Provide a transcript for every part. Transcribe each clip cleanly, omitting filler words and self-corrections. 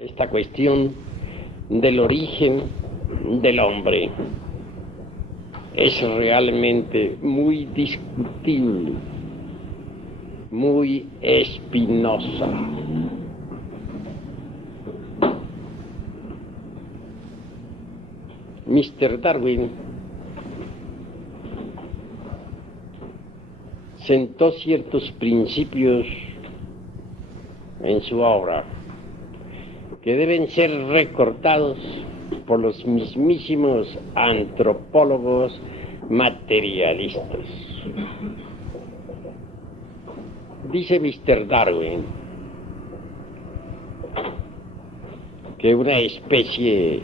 esta cuestión del origen del hombre es realmente muy discutible, muy espinosa. Mr. Darwin sentó ciertos principios en su obra que deben ser recordados por los mismísimos antropólogos materialistas. Dice Mr. Darwin que una especie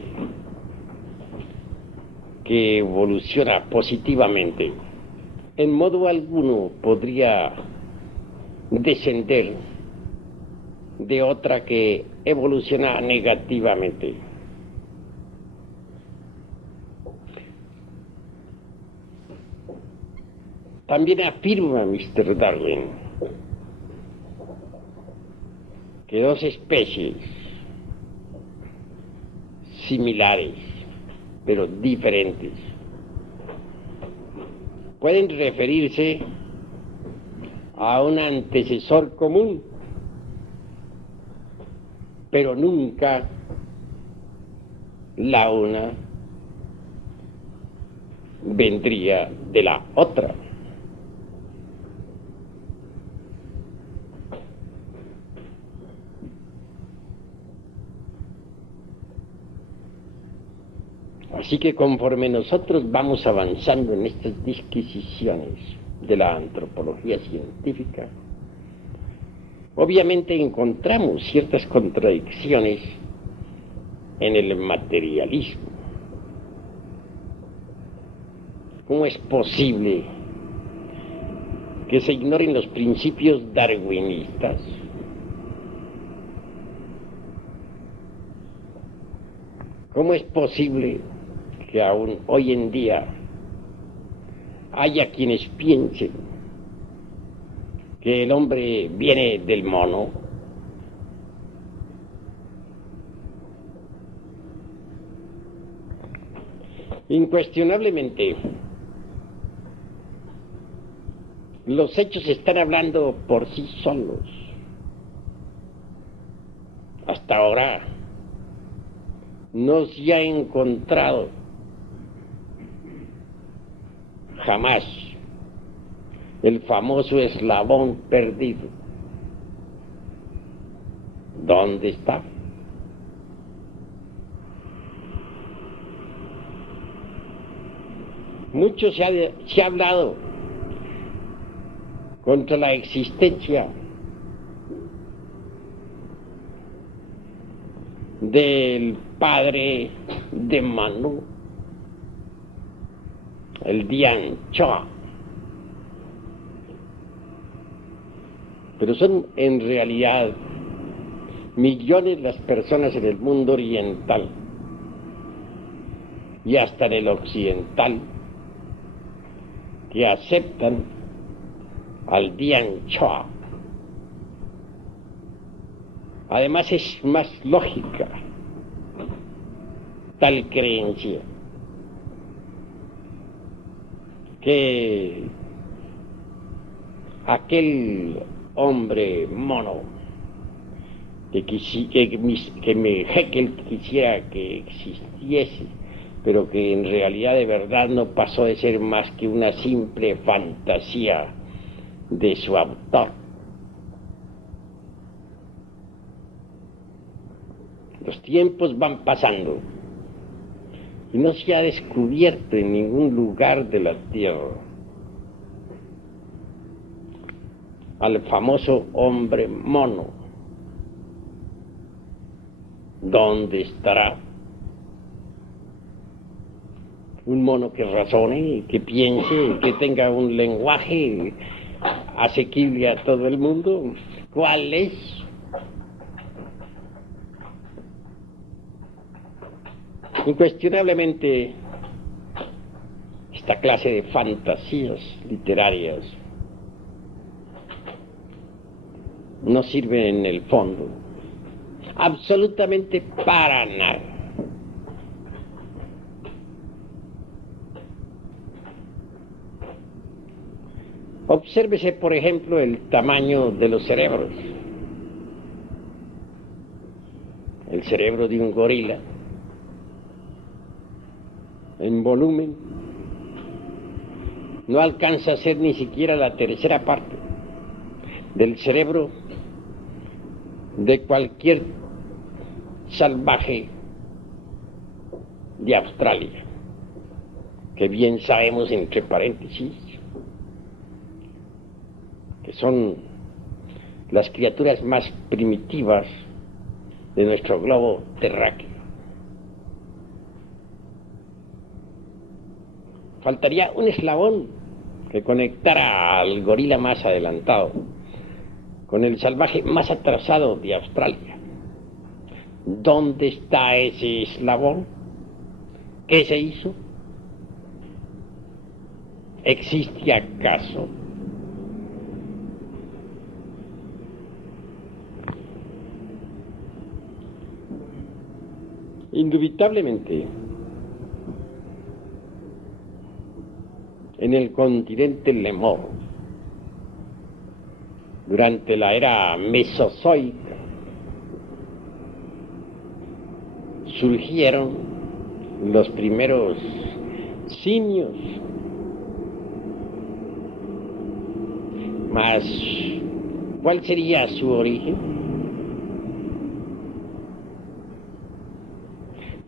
que evoluciona positivamente en modo alguno podría descender de otra que evoluciona negativamente. También afirma Mr. Darwin que dos especies similares pero diferentes pueden referirse a un antecesor común, pero nunca la una vendría de la otra. Así que conforme nosotros vamos avanzando en estas disquisiciones de la antropología científica, obviamente encontramos ciertas contradicciones en el materialismo. ¿Cómo es posible que se ignoren los principios darwinistas? ¿Cómo es posible que aún hoy en día haya quienes piensen que el hombre viene del mono? Incuestionablemente, los hechos están hablando por sí solos. Hasta ahora no se ha encontrado jamás el famoso eslabón perdido. ¿Dónde está? Mucho se ha hablado contra la existencia del padre de Manu, el Dian Choa. Pero son en realidad millones las personas en el mundo oriental y hasta en el occidental que aceptan al Dian Choa. Además es más lógica tal creencia que aquel hombre mono que Haeckel quisiera que existiese, pero que en realidad de verdad no pasó de ser más que una simple fantasía de su autor. Los tiempos van pasando y no se ha descubierto en ningún lugar de la Tierra al famoso hombre mono. ¿Dónde estará? Un mono que razone, que piense, que tenga un lenguaje asequible a todo el mundo. ¿Cuál es? Incuestionablemente, esta clase de fantasías literarias no sirven en el fondo absolutamente para nada. Obsérvese, por ejemplo, el tamaño de los cerebros. El cerebro de un gorila, en volumen, no alcanza a ser ni siquiera la tercera parte del cerebro de cualquier salvaje de Australia, que bien sabemos, entre paréntesis, que son las criaturas más primitivas de nuestro globo terráqueo. Faltaría un eslabón que conectara al gorila más adelantado con el salvaje más atrasado de Australia. ¿Dónde está ese eslabón? ¿Qué se hizo? ¿Existe acaso? Indubitablemente, en el continente Lemur, durante la era mesozoica, surgieron los primeros simios, mas ¿cuál sería su origen?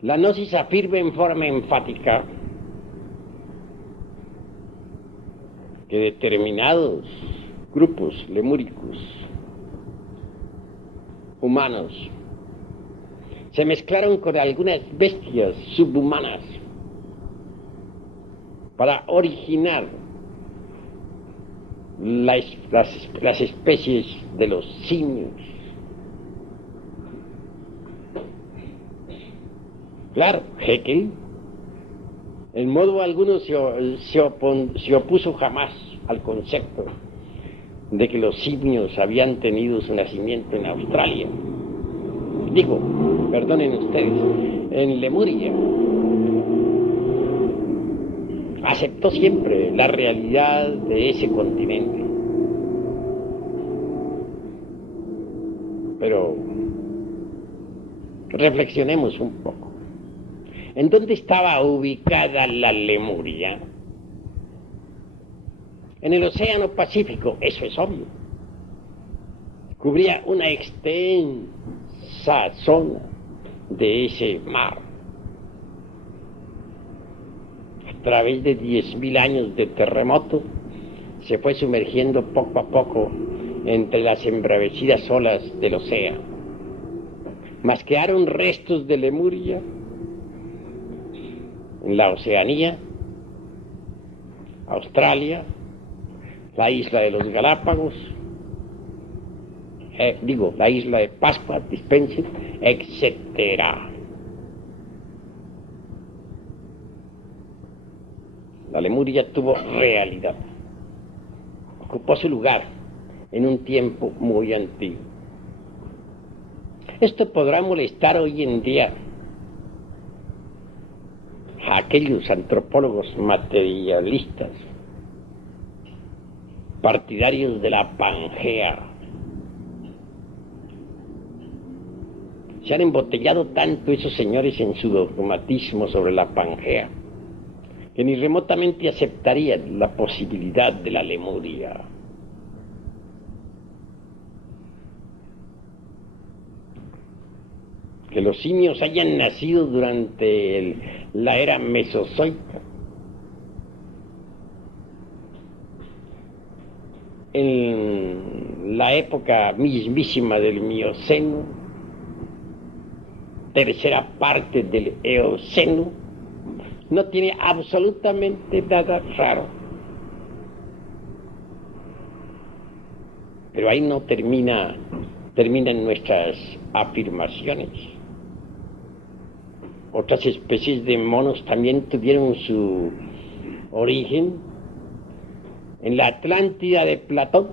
La gnosis afirma en forma enfática que determinados grupos lemúricos humanos se mezclaron con algunas bestias subhumanas para originar las especies de los simios. Claro, Haeckel en modo alguno se opuso jamás al concepto de que los simios habían tenido su nacimiento en Australia. Digo, perdonen ustedes, en Lemuria. Aceptó siempre la realidad de ese continente. Pero reflexionemos un poco. ¿En dónde estaba ubicada la Lemuria? En el Océano Pacífico, eso es obvio. Cubría una extensa zona de ese mar. A través de 10.000 años de terremoto, se fue sumergiendo poco a poco entre las embravecidas olas del océano. Mas quedaron restos de Lemuria en la Oceanía, Australia, la isla de los Galápagos, la isla de Pascua, dispensen, etcétera. La Lemuria tuvo realidad, ocupó su lugar en un tiempo muy antiguo. Esto podrá molestar hoy en día a aquellos antropólogos materialistas, partidarios de la Pangea. Se han embotellado tanto esos señores en su dogmatismo sobre la Pangea, que ni remotamente aceptarían la posibilidad de la Lemuria. Que los simios hayan nacido durante la era mesozoica, en la época mismísima del Mioceno, tercera parte del Eoceno, no tiene absolutamente nada raro. Pero ahí no terminan nuestras afirmaciones. Otras especies de monos también tuvieron su origen en la Atlántida de Platón,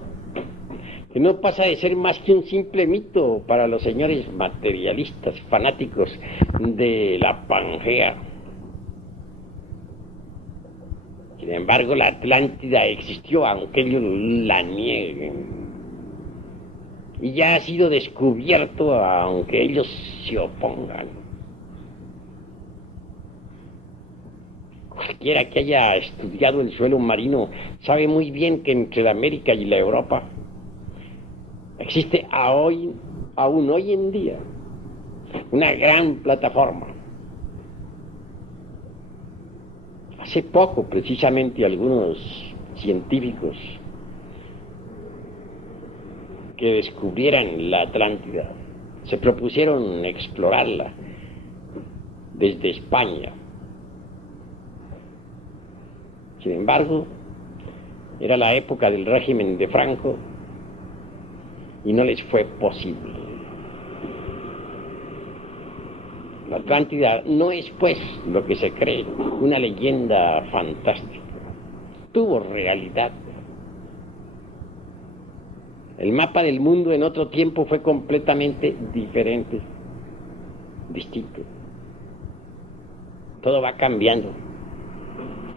que no pasa de ser más que un simple mito para los señores materialistas fanáticos de la Pangea. Sin embargo, la Atlántida existió, aunque ellos la nieguen. Y ya ha sido descubierto, aunque ellos se opongan. Cualquiera que haya estudiado el suelo marino sabe muy bien que entre la América y la Europa existe aún hoy en día una gran plataforma. Hace poco, precisamente, algunos científicos que descubrieran la Atlántida se propusieron explorarla desde España. Sin embargo, era la época del régimen de Franco y no les fue posible. La Atlántida no es, pues, lo que se cree, una leyenda fantástica. Tuvo realidad. El mapa del mundo en otro tiempo fue completamente diferente, distinto. Todo va cambiando.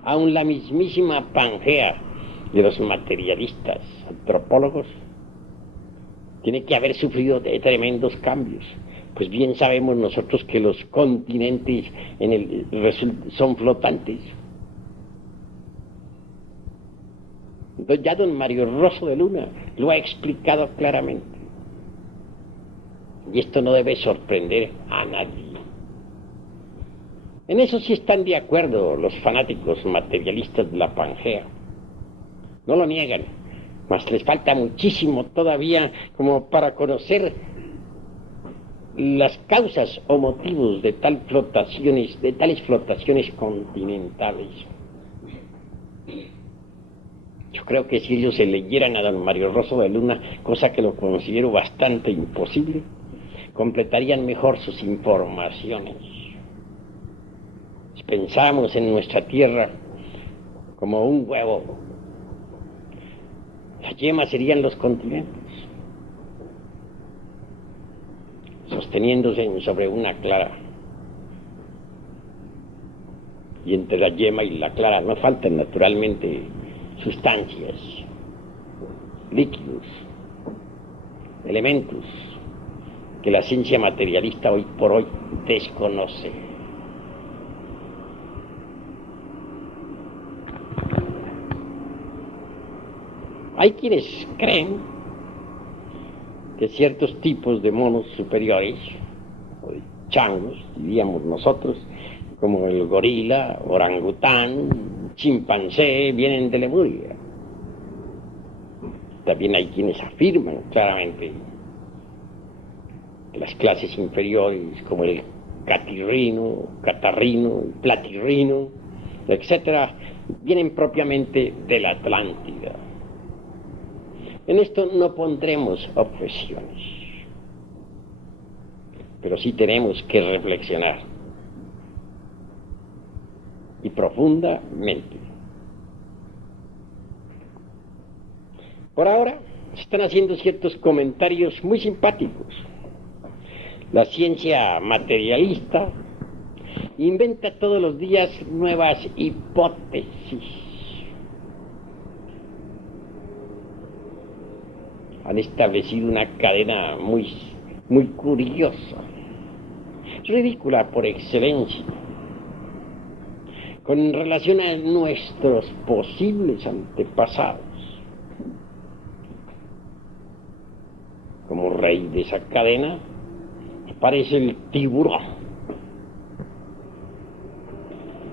Aún la mismísima Pangea de los materialistas antropólogos tiene que haber sufrido de tremendos cambios. Pues bien sabemos nosotros que los continentes son flotantes. Ya don Mario Rosso de Luna lo ha explicado claramente. Y esto no debe sorprender a nadie. En eso sí están de acuerdo los fanáticos materialistas de la Pangea. No lo niegan, mas les falta muchísimo todavía como para conocer las causas o motivos de tales flotaciones continentales. Yo creo que si ellos se leyeran a don Mario Rosso de Luna, cosa que lo considero bastante imposible, completarían mejor sus informaciones. Si pensamos en nuestra Tierra como un huevo, las yemas serían los continentes, sosteniéndose sobre una clara. Y entre la yema y la clara no faltan naturalmente sustancias, líquidos, elementos que la ciencia materialista hoy por hoy desconoce. Hay quienes creen que ciertos tipos de monos superiores, o de changos, diríamos nosotros, como el gorila, orangután, chimpancé, vienen de Lemuria. También hay quienes afirman claramente que las clases inferiores, como el catirrino, catarrino, platirrino, etcétera, vienen propiamente de la Atlántida. En esto no pondremos objeciones, pero sí tenemos que reflexionar, y profundamente. Por ahora se están haciendo ciertos comentarios muy simpáticos. La ciencia materialista inventa todos los días nuevas hipótesis. Han establecido una cadena muy curiosa, ridícula por excelencia, con relación a nuestros posibles antepasados. Como rey de esa cadena aparece el tiburón,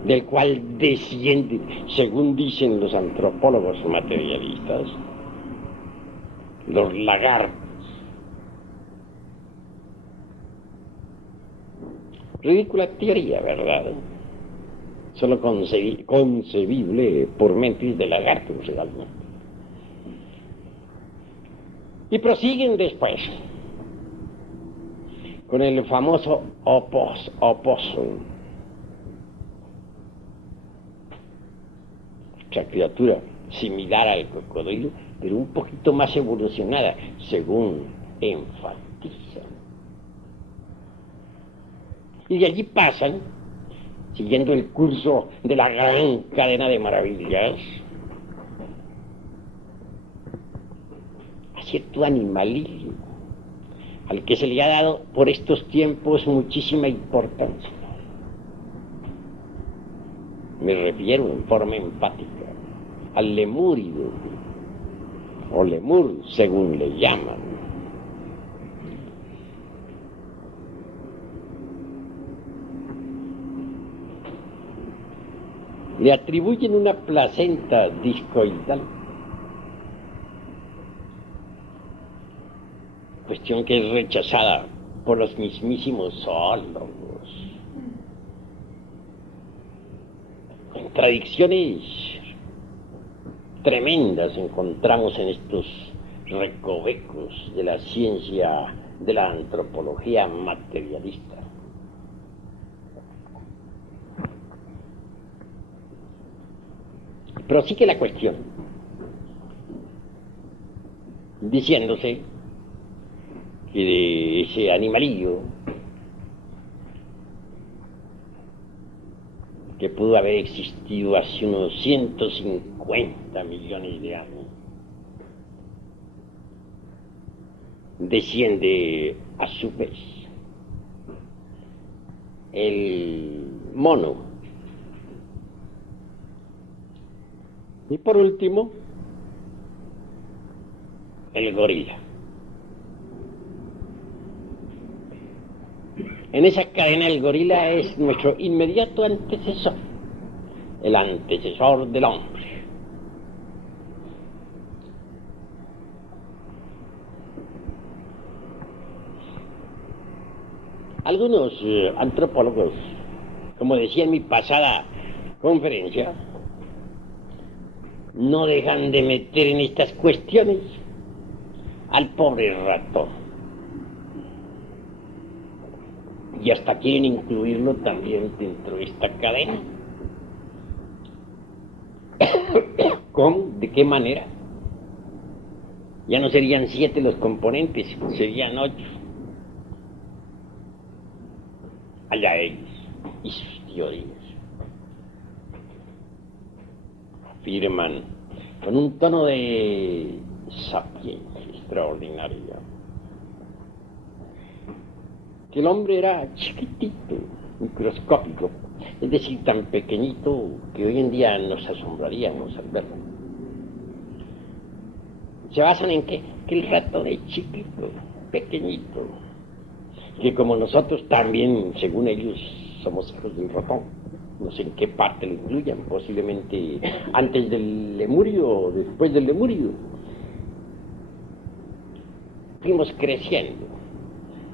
del cual descienden, según dicen los antropólogos materialistas, los lagartos. Ridícula teoría, ¿verdad? Solo concebible por mentes de lagartos realmente. Y prosiguen después con el famoso opossum, otra criatura similar al cocodrilo, pero un poquito más evolucionada, según enfatizan. Y de allí pasan, siguiendo el curso de la gran cadena de maravillas, a cierto animalismo, al que se le ha dado por estos tiempos muchísima importancia. Me refiero en forma empática al lemúrido, o lemur, según le llaman. Le atribuyen una placenta discoidal, cuestión que es rechazada por los mismísimos zoólogos. Contradicciones tremendas encontramos en estos recovecos de la ciencia de la antropología materialista. Pero sigue la cuestión, diciéndose que de ese animalillo que pudo haber existido hace unos 150 millones de años, desciende a su vez el mono. Y por último, el gorila. En esa cadena el gorila es nuestro inmediato antecesor, el antecesor del hombre. Algunos antropólogos, como decía en mi pasada conferencia, no dejan de meter en estas cuestiones al pobre ratón. Y hasta quieren incluirlo también dentro de esta cadena. ¿Cómo? ¿De qué manera? Ya no serían 7 los componentes, serían 8. Allá ellos y sus teorías. Afirman con un tono de sapiencia extraordinaria que el hombre era chiquitito, microscópico, es decir, tan pequeñito que hoy en día nos asombraríamos al verlo. ¿Se basan en qué? Que el ratón es chiquito, pequeñito, que como nosotros también, según ellos, somos hijos del ratón. No sé en qué parte lo incluyan, posiblemente antes del lemurio o después del lemurio. Fuimos creciendo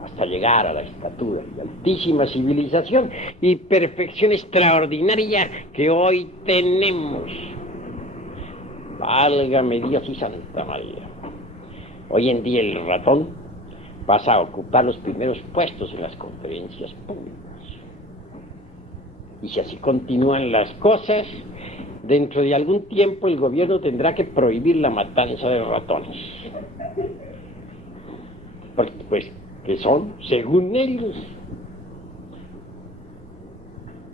hasta llegar a la estatura y altísima civilización y perfección extraordinaria que hoy tenemos. Válgame Dios y Santa María. Hoy en día el ratón pasa a ocupar los primeros puestos en las conferencias públicas. Y si así continúan las cosas, dentro de algún tiempo el gobierno tendrá que prohibir la matanza de ratones. Porque, pues, que son, según ellos,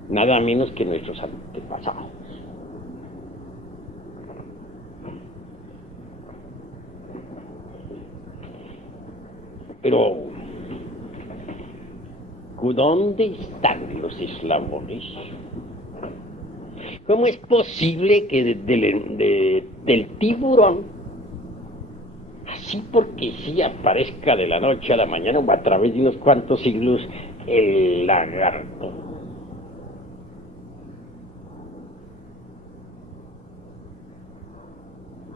nada menos que nuestros antepasados. Pero, ¿dónde están los eslabones? ¿Cómo es posible que del tiburón, así porque sí, aparezca de la noche a la mañana o a través de unos cuantos siglos el lagarto?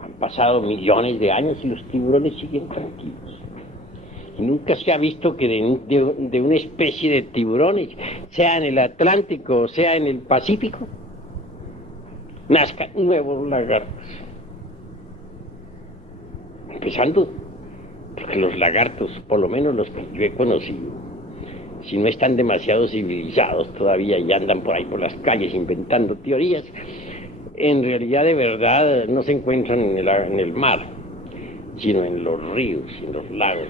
Han pasado millones de años y los tiburones siguen tranquilos. Y nunca se ha visto que de una especie de tiburones, sea en el Atlántico o sea en el Pacífico, nazcan nuevos lagartos. Empezando, porque los lagartos, por lo menos los que yo he conocido, si no están demasiado civilizados todavía y andan por ahí por las calles inventando teorías, en realidad de verdad no se encuentran en el mar, sino en los ríos y en los lagos.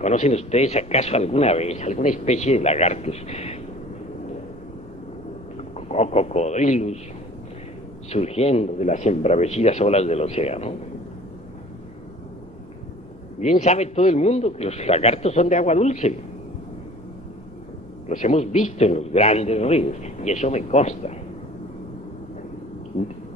¿Conocen ustedes acaso alguna vez alguna especie de lagartos o cocodrilos surgiendo de las embravecidas olas del océano? Bien sabe todo el mundo que los lagartos son de agua dulce. Los hemos visto en los grandes ríos y eso me consta.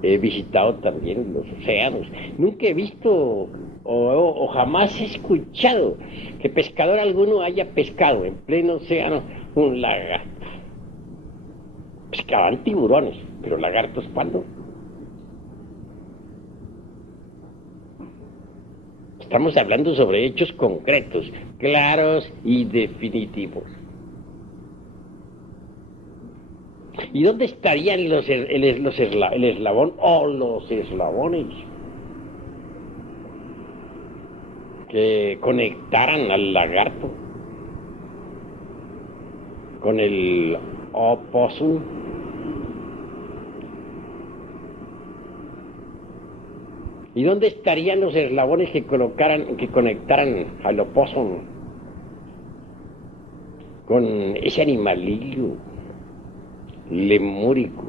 He visitado también los océanos. Nunca he visto o jamás he escuchado que pescador alguno haya pescado en pleno océano un lagarto. Pescaban tiburones, pero lagartos, ¿cuándo? Estamos hablando sobre hechos concretos, claros y definitivos. ¿Y dónde estarían el eslabón o los eslabones que conectaran al lagarto con el opossum? ¿Y dónde estarían los eslabones que conectaran al opossum con ese animalillo lemúrico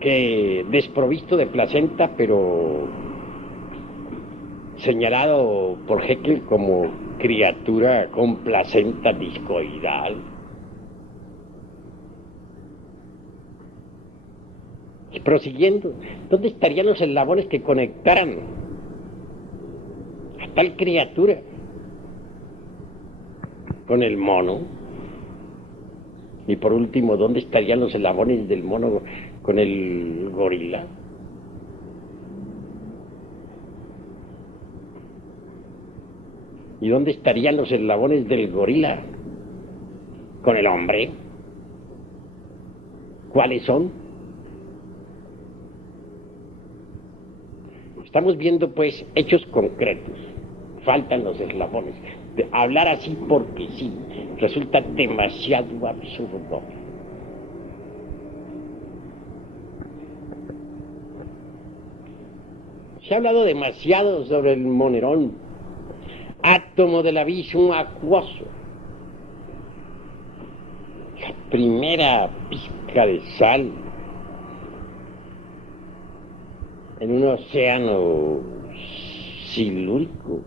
que, desprovisto de placenta, pero señalado por Haeckel como criatura con placenta discoidal? Y prosiguiendo, ¿dónde estarían los eslabones que conectaran a tal criatura con el mono? Y por último, ¿dónde estarían los eslabones del mono con el gorila? ¿Y dónde estarían los eslabones del gorila con el hombre? ¿Cuáles son? Estamos viendo pues hechos concretos. Faltan los eslabones. Hablar así porque sí resulta demasiado absurdo. Se ha hablado demasiado sobre el monerón, átomo del abismo acuoso, la primera pizca de sal en un océano silúrico,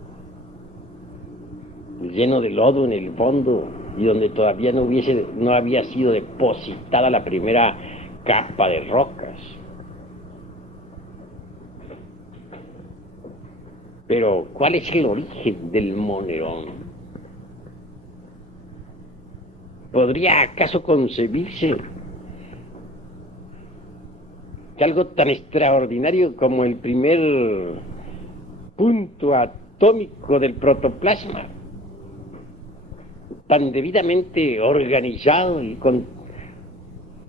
lleno de lodo en el fondo y donde todavía no había sido depositada la primera capa de rocas. Pero, ¿cuál es el origen del monerón? ¿Podría acaso concebirse que algo tan extraordinario como el primer punto atómico del protoplasma, tan debidamente organizado y con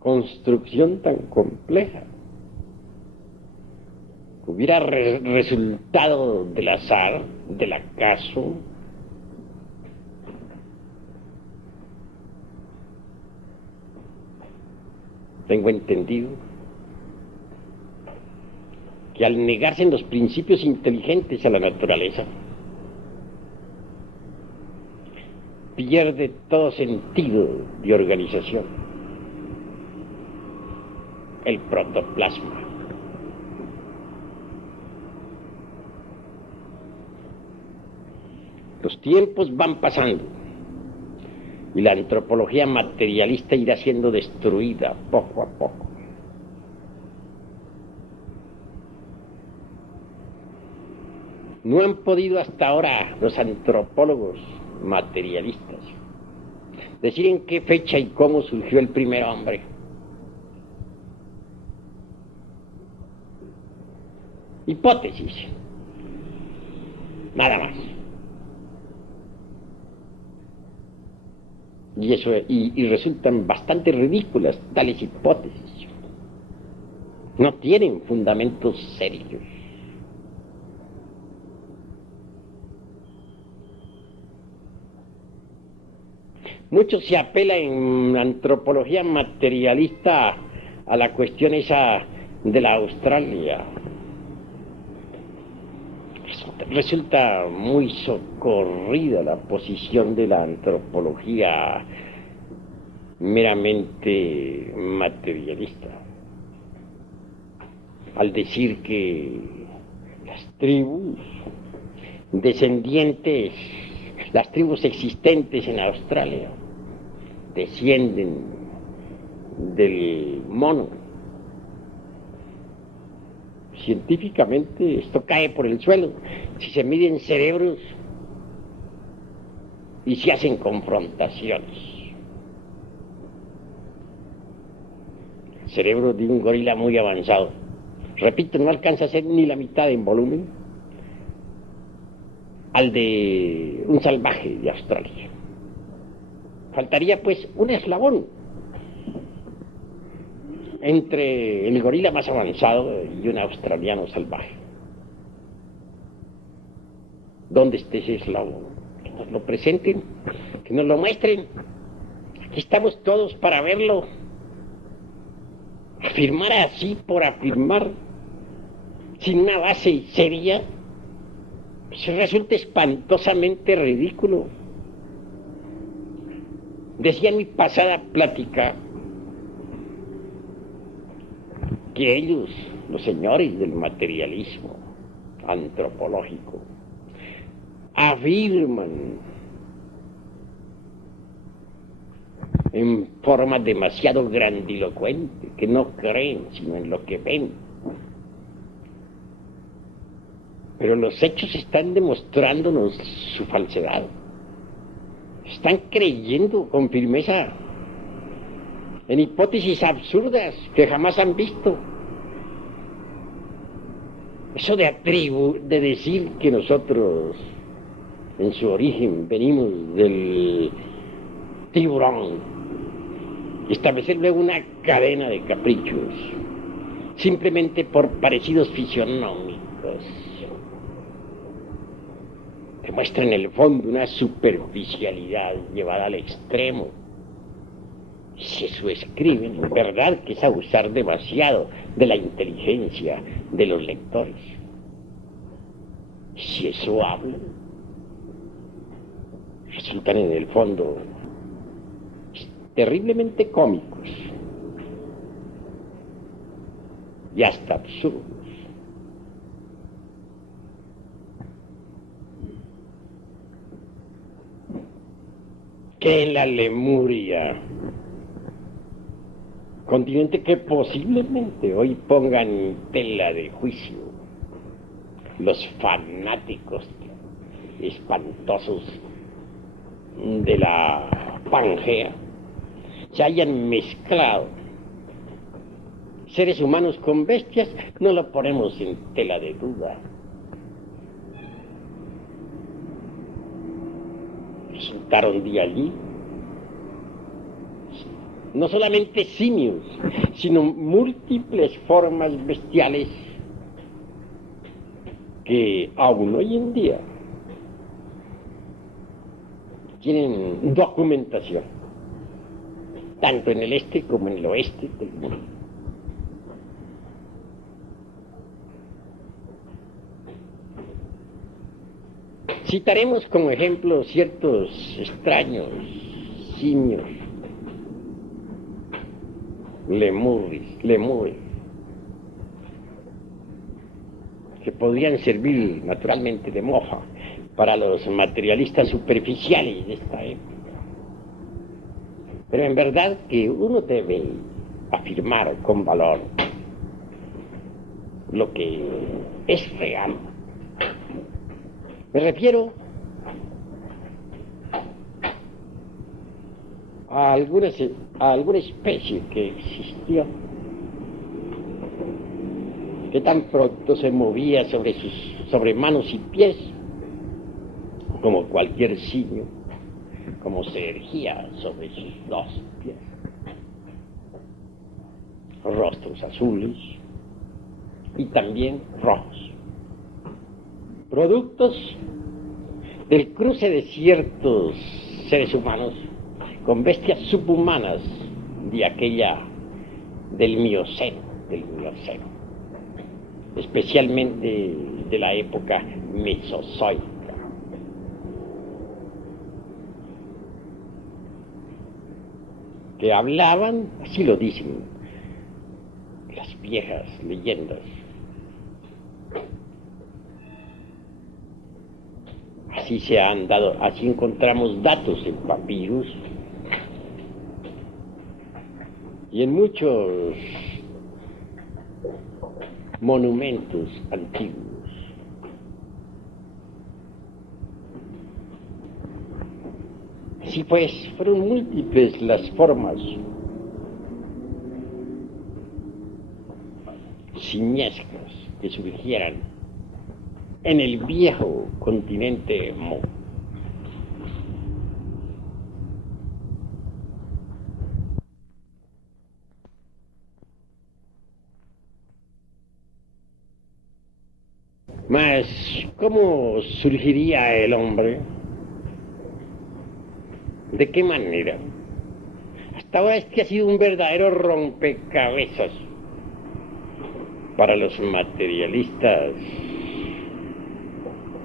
construcción tan compleja, hubiera resultado del azar, del acaso? Tengo entendido que al negarse en los principios inteligentes a la naturaleza, pierde todo sentido de organización el protoplasma. Los tiempos van pasando y la antropología materialista irá siendo destruida poco a poco. No han podido hasta ahora los antropólogos materialistas decir en qué fecha y cómo surgió el primer hombre. Hipótesis, nada más. Y resultan bastante ridículas tales hipótesis. No tienen fundamentos serios. Mucho se apela en antropología materialista a la cuestión esa de la Australia. Resulta muy socorrida la posición de la antropología meramente materialista, al decir que las tribus descendientes, las tribus existentes en Australia, descienden del mono. Científicamente esto cae por el suelo. Si se miden cerebros y se hacen confrontaciones. Cerebro de un gorila muy avanzado. Repito, no alcanza a ser ni la mitad en volumen al de un salvaje de Australia. Faltaría pues un eslabón entre el gorila más avanzado y un australiano salvaje. ¿Dónde está ese eslabón? Que nos lo presenten, que nos lo muestren. Aquí estamos todos para verlo. Afirmar así por afirmar, sin una base seria, pues resulta espantosamente ridículo. Decía en mi pasada plática que ellos, los señores del materialismo antropológico, afirman en forma demasiado grandilocuente que no creen sino en lo que ven. Pero los hechos están demostrándonos su falsedad. Están creyendo con firmeza en hipótesis absurdas que jamás han visto. Eso de decir que nosotros en su origen venimos del tiburón y establecer luego una cadena de caprichos simplemente por parecidos fisionómicos demuestra en el fondo una superficialidad llevada al extremo. Si eso escriben, en verdad que es abusar demasiado de la inteligencia de los lectores. Si eso hablan, resultan en el fondo terriblemente cómicos y hasta absurdos. Que en la Lemuria, continente que posiblemente hoy pongan en tela de juicio los fanáticos espantosos de la Pangea, se hayan mezclado seres humanos con bestias, no lo ponemos en tela de duda. Resultaron de allí no solamente simios, sino múltiples formas bestiales que aún hoy en día tienen documentación, tanto en el este como en el oeste del mundo. Citaremos como ejemplo ciertos extraños simios, lemures, que podrían servir naturalmente de mofa para los materialistas superficiales de esta época. Pero en verdad que uno debe afirmar con valor lo que es real. Me refiero a alguna especie que existió, que tan pronto se movía sobre manos y pies, como cualquier simio, como se erigía sobre sus dos pies. Rostros azules y también rojos. Productos del cruce de ciertos seres humanos con bestias subhumanas de aquella del Mioceno, especialmente de la época mesozoica. Que hablaban, así lo dicen las viejas leyendas, así se han dado, así encontramos datos en papiros y en muchos monumentos antiguos. Así pues, fueron múltiples las formas simiescas que surgieran en el viejo continente Mo. Mas, ¿cómo surgiría el hombre? ¿De qué manera? Hasta ahora este ha sido un verdadero rompecabezas para los materialistas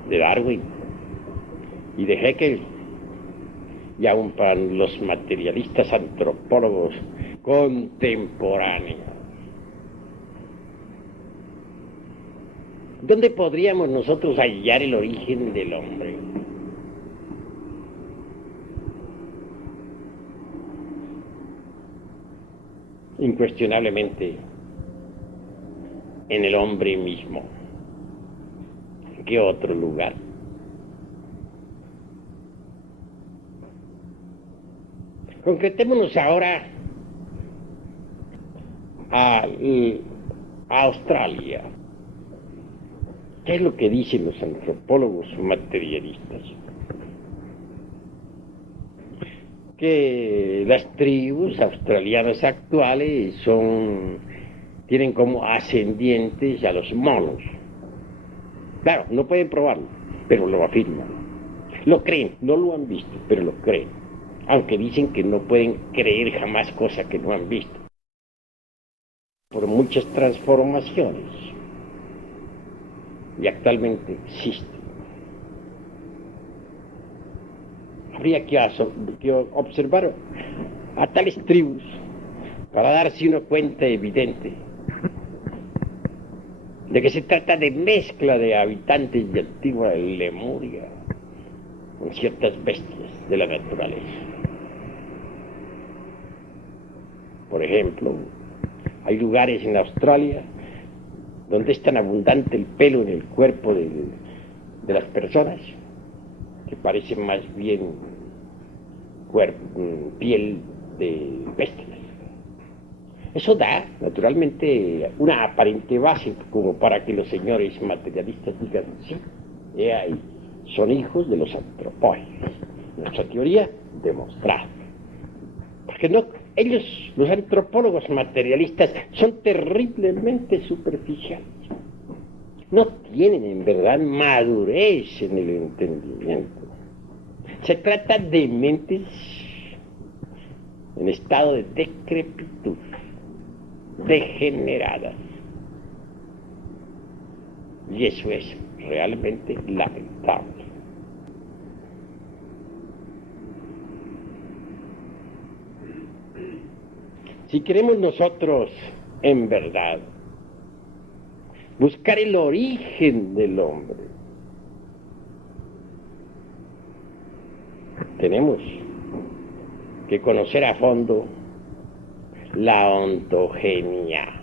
de Darwin y de Haeckel, y aún para los materialistas antropólogos contemporáneos. ¿Dónde podríamos nosotros hallar el origen del hombre? Incuestionablemente en el hombre mismo. ¿En qué otro lugar? Concretémonos ahora a Australia. ¿Qué es lo que dicen los antropólogos materialistas? Que las tribus australianas actuales tienen como ascendientes a los monos. Claro, no pueden probarlo, pero lo afirman. Lo creen, no lo han visto, pero lo creen. Aunque dicen que no pueden creer jamás cosas que no han visto. Por muchas transformaciones. Y actualmente existen. Habría que observar a tales tribus para darse una cuenta evidente de que se trata de mezcla de habitantes de antigua Lemuria con ciertas bestias de la naturaleza. Por ejemplo, hay lugares en Australia donde es tan abundante el pelo en el cuerpo de las personas que parece más bien piel de bestias. Eso da, naturalmente, una aparente base como para que los señores materialistas digan, sí, ahí, son hijos de los antropóides. Nuestra teoría demostrada. Porque no, ellos, los antropólogos materialistas, son terriblemente superficiales. No tienen en verdad madurez en el entendimiento. Se trata de mentes en estado de decrepitud, degeneradas. Y eso es realmente lamentable. Si queremos nosotros, en verdad, buscar el origen del hombre, tenemos que conocer a fondo la ontogenia.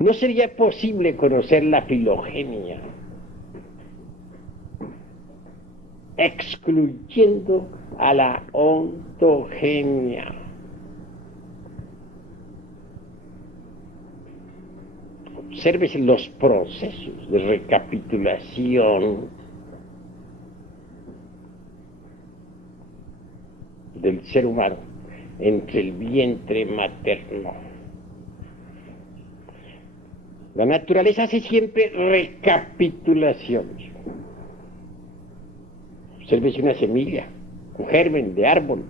No sería posible conocer la filogenia excluyendo a la ontogenia. Obsérvese los procesos de recapitulación del ser humano entre el vientre materno. La naturaleza hace siempre recapitulaciones. Obsérvese una semilla, un germen de árbol,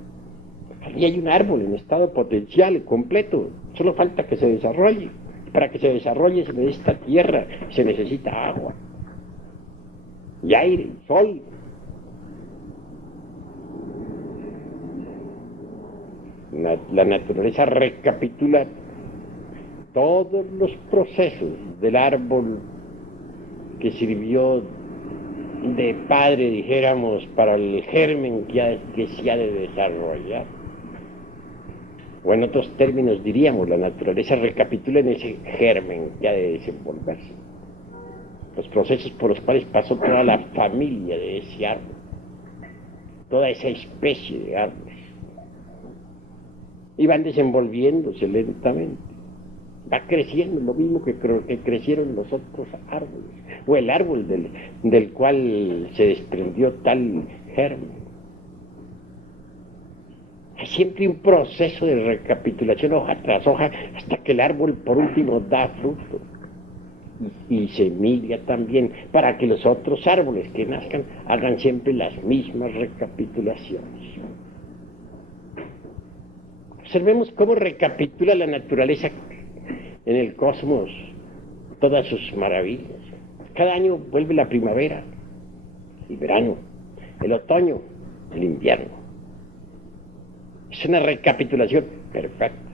Allí hay un árbol en estado potencial completo, solo falta que se desarrolle. Para que se desarrolle se necesita tierra, se necesita agua, y aire, y sol. La naturaleza recapitula todos los procesos del árbol que sirvió de padre, dijéramos, para el germen que se ha de desarrollar. O en otros términos diríamos, la naturaleza recapitula en ese germen que ha de desenvolverse. Los procesos por los cuales pasó toda la familia de ese árbol, toda esa especie de árboles. Y van desenvolviéndose lentamente. Va creciendo lo mismo que crecieron los otros árboles, o el árbol del cual se desprendió tal germen. Hay siempre un proceso de recapitulación hoja tras hoja hasta que el árbol por último da fruto y semilla también, para que los otros árboles que nazcan hagan siempre las mismas recapitulaciones. Observemos cómo recapitula la naturaleza en el cosmos todas sus maravillas. Cada año vuelve la primavera, el verano, el otoño, el invierno. Es una recapitulación perfecta.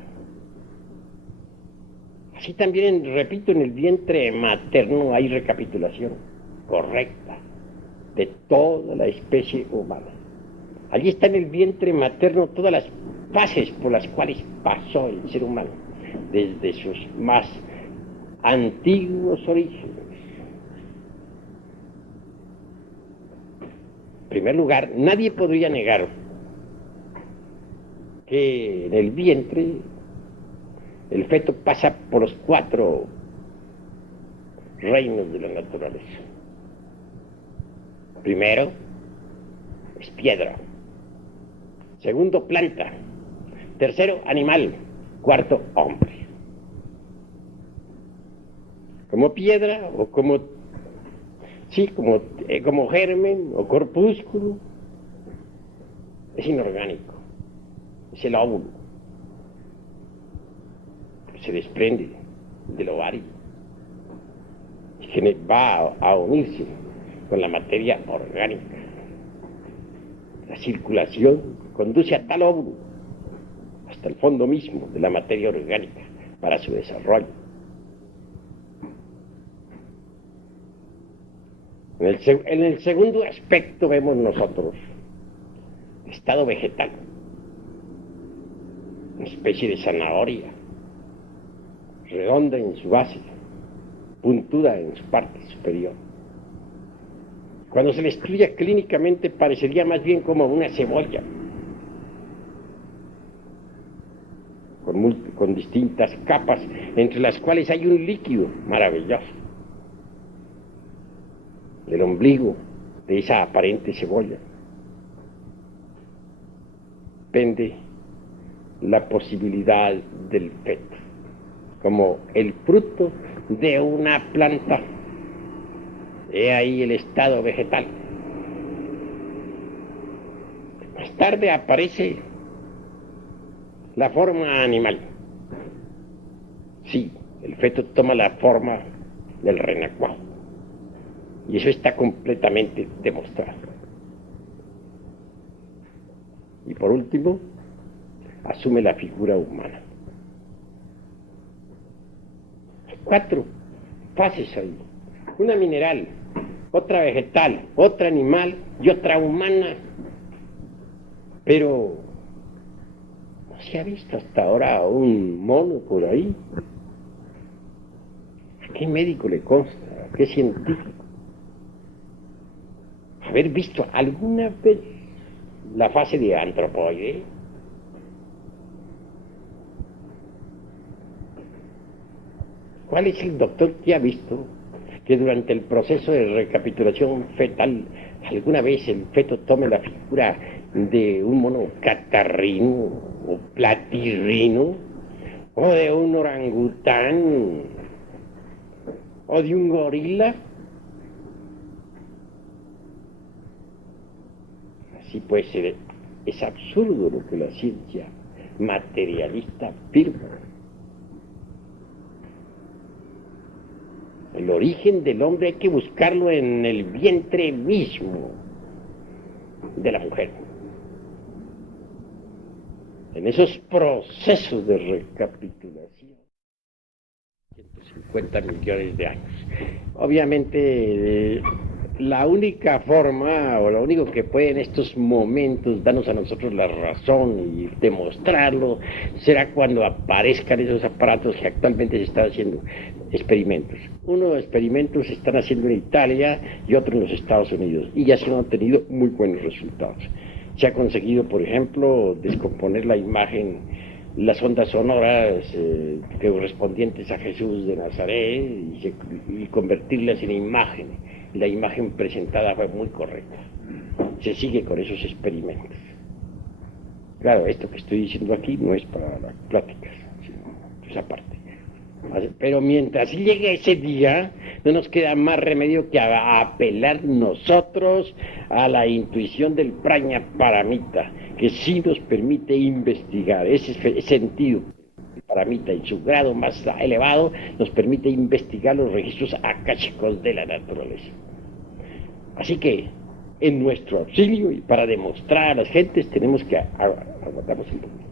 Así también, repito, en el vientre materno hay recapitulación correcta de toda la especie humana. Allí está en el vientre materno todas las fases por las cuales pasó el ser humano, desde sus más antiguos orígenes. En primer lugar, nadie podría negar que en el vientre el feto pasa por los 4 reinos de la naturaleza. Primero, es piedra. Segundo, planta. Tercero, animal. Cuarto, hombre. Como piedra o como germen o corpúsculo, es inorgánico. Es el óvulo. Se desprende del ovario y que va a unirse con la materia orgánica. La circulación conduce a tal óvulo hasta el fondo mismo de la materia orgánica para su desarrollo. En el segundo aspecto vemos nosotros el estado vegetal, una especie de zanahoria, redonda en su base, puntuda en su parte superior. Cuando se le estudia clínicamente parecería más bien como una cebolla, con distintas capas, entre las cuales hay un líquido maravilloso. El ombligo de esa aparente cebolla pende la posibilidad del feto, como el fruto de una planta. He ahí el estado vegetal. Más tarde aparece la forma animal. Sí, el feto toma la forma del renacuajo. Y eso está completamente demostrado. Y por último, asume la figura humana. Hay 4 fases ahí. Una mineral, otra vegetal, otra animal y otra humana. Pero no se ha visto hasta ahora un mono por ahí. ¿A qué médico le consta? ¿A qué científico haber visto alguna vez la fase de antropoide? ¿Cuál es el doctor que ha visto que durante el proceso de recapitulación fetal alguna vez el feto tome la figura de un mono catarrino o platirrino, o de un orangután, o de un gorila? Así pues, Es absurdo lo que la ciencia materialista afirma. El origen del hombre hay que buscarlo en el vientre mismo de la mujer. En esos procesos de recapitulación. 150 millones de años. Obviamente, la única forma o lo único que puede en estos momentos darnos a nosotros la razón y demostrarlo será cuando aparezcan esos aparatos que actualmente se están haciendo experimentos. Unos experimentos se están haciendo en Italia y otros en los Estados Unidos y ya se han obtenido muy buenos resultados. Se ha conseguido, por ejemplo, descomponer la imagen, las ondas sonoras correspondientes a Jesús de Nazaret y convertirlas en imagen. La imagen presentada fue muy correcta. Se sigue con esos experimentos. Claro, esto que estoy diciendo aquí no es para las pláticas, sino esa parte. Pero mientras llegue ese día, no nos queda más remedio que apelar nosotros a la intuición del Praña Paramita, que sí nos permite investigar ese sentido. El Paramita, en su grado más elevado, nos permite investigar los registros akáshicos de la naturaleza. Así que, en nuestro auxilio y para demostrar a las gentes, tenemos que aguantarnos un poquito.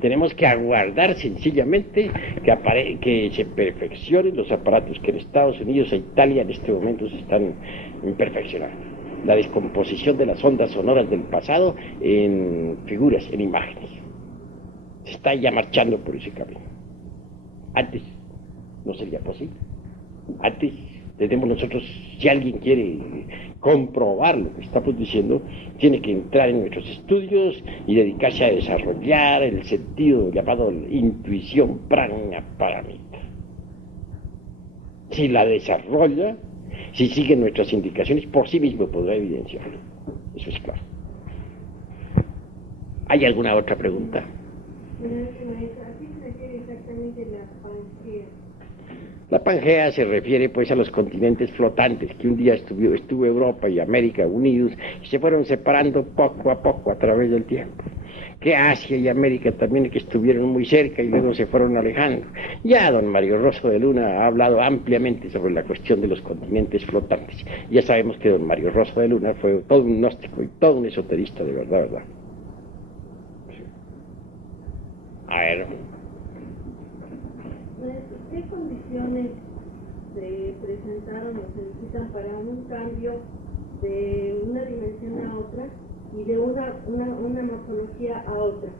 Tenemos que aguardar sencillamente que se perfeccionen los aparatos que en Estados Unidos e Italia en este momento se están perfeccionando. La descomposición de las ondas sonoras del pasado en figuras, en imágenes. Se está ya marchando por ese camino. Antes no sería posible. Antes tenemos nosotros, si alguien quiere comprobar lo que estamos diciendo, tiene que entrar en nuestros estudios y dedicarse a desarrollar el sentido llamado intuición Prajna Paramita. Si la desarrolla, si sigue nuestras indicaciones, por sí mismo podrá evidenciarlo. Eso es claro. ¿Hay alguna otra pregunta? ¿A qué se refiere exactamente la Pangea? La Pangea se refiere pues a los continentes flotantes, que un día estuvo Europa y América unidos y se fueron separando poco a poco a través del tiempo. Que Asia y América también que estuvieron muy cerca y luego se fueron alejando. Ya don Mario Rosso de Luna ha hablado ampliamente sobre la cuestión de los continentes flotantes. Ya sabemos que don Mario Rosso de Luna fue todo un gnóstico y todo un esoterista de verdad, ¿verdad? Sí. A ver. ¿Qué condiciones se presentaron o se necesitan para un cambio de una dimensión a otra y de una morfología a otra?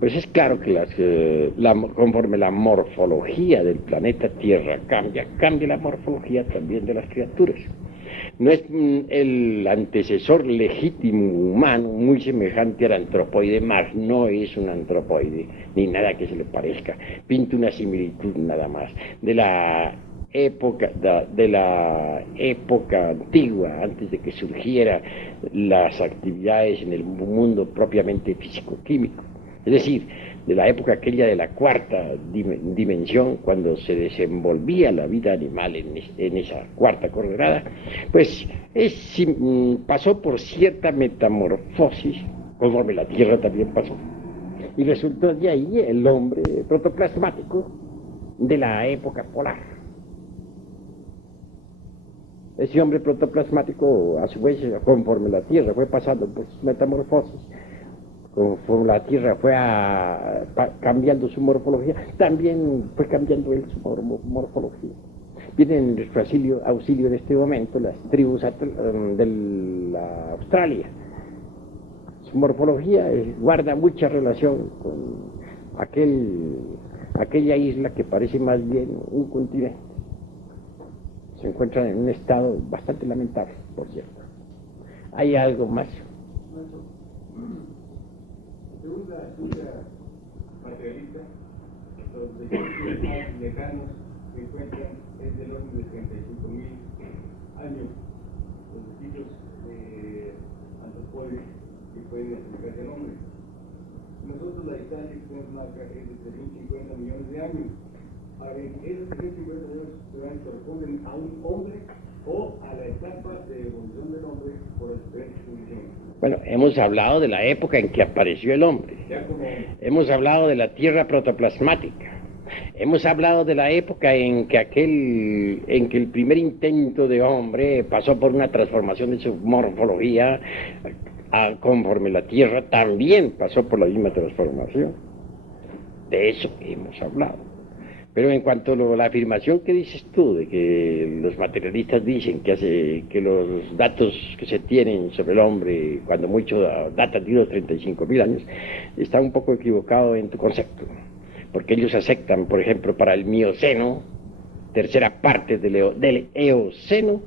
Pues es claro que conforme la morfología del planeta Tierra cambia la morfología también de las criaturas. No es el antecesor legítimo humano muy semejante al antropoide, más no es un antropoide, ni nada que se le parezca. Pinta una similitud nada más de la época antigua, antes de que surgieran las actividades en el mundo propiamente físico-químico. Es decir, de la época aquella de la cuarta dimensión, cuando se desenvolvía la vida animal en esa cuarta coordenada, pues pasó por cierta metamorfosis, conforme la Tierra también pasó, y resultó de ahí el hombre protoplasmático de la época polar. Ese hombre protoplasmático, a su vez, conforme la Tierra fue pasando por sus metamorfosis, conforme la Tierra fue cambiando su morfología, también fue cambiando él su morfología. Vienen en nuestro auxilio en este momento las tribus de la Australia. Su morfología guarda mucha relación con aquella isla que parece más bien un continente. Se encuentran en un estado bastante lamentable, por cierto. ¿Hay algo más? Según la estudia materialista, los registros más lejanos que encuentran es del orden de 35.000 años. Los registros antropoides que pueden explicarse al hombre. Nosotros la distancia que nos marca es de 350 millones de años. Ahora bien, esos 350 millones corresponden a un hombre o a la etapa de evolución del hombre por diferentes condiciones. Bueno, hemos hablado de la época en que apareció el hombre. Ya como Hemos hablado de la tierra protoplasmática. Hemos hablado de la época en que el primer intento de hombre pasó por una transformación de su morfología, conforme la tierra también pasó por la misma transformación. De eso hemos hablado. Pero en cuanto a la afirmación que dices tú, de que los materialistas dicen que los datos que se tienen sobre el hombre, cuando mucho datan de unos 35.000 años, está un poco equivocado en tu concepto. Porque ellos aceptan, por ejemplo, para el Mioceno, tercera parte del Eoceno,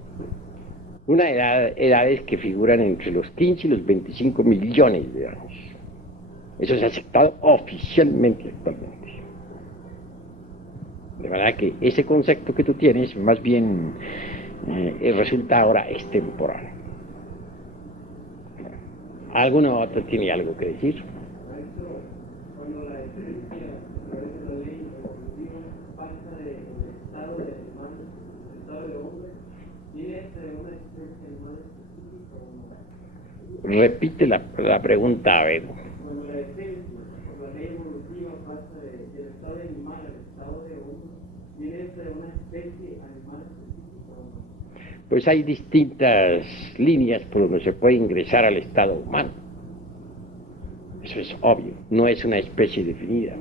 edades que figuran entre los 15 y los 25 millones de años. Eso es aceptado oficialmente actualmente. De manera que ese concepto que tú tienes, más bien resulta ahora extemporáneo. ¿Alguno otro tiene algo que decir? Maestro, cuando la esencia, a través de la ley evolutiva, pasa del estado de animal al estado de hombre, ¿tiene una especie animal específica o no? Repite la pregunta, a ver. Cuando la esencia, por la ley evolutiva, pasa del estado de animal al estado de hombre, ¿tiene una especie animal específica o no? Pues hay distintas líneas por donde se puede ingresar al estado humano. Eso es obvio, no es una especie definida.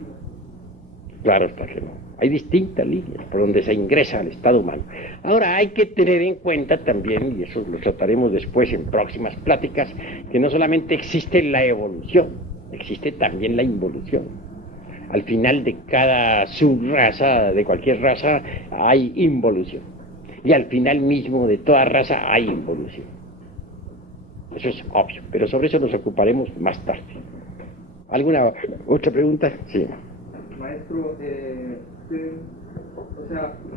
Claro está que no. Hay distintas líneas por donde se ingresa al estado humano. Ahora hay que tener en cuenta también, y eso lo trataremos después en próximas pláticas, que no solamente existe la evolución, existe también la involución. Al final de cada subraza, de cualquier raza, hay involución. Y al final mismo de toda raza hay involución. Eso es obvio, pero sobre eso nos ocuparemos más tarde. ¿Alguna otra pregunta? Sí. Maestro, usted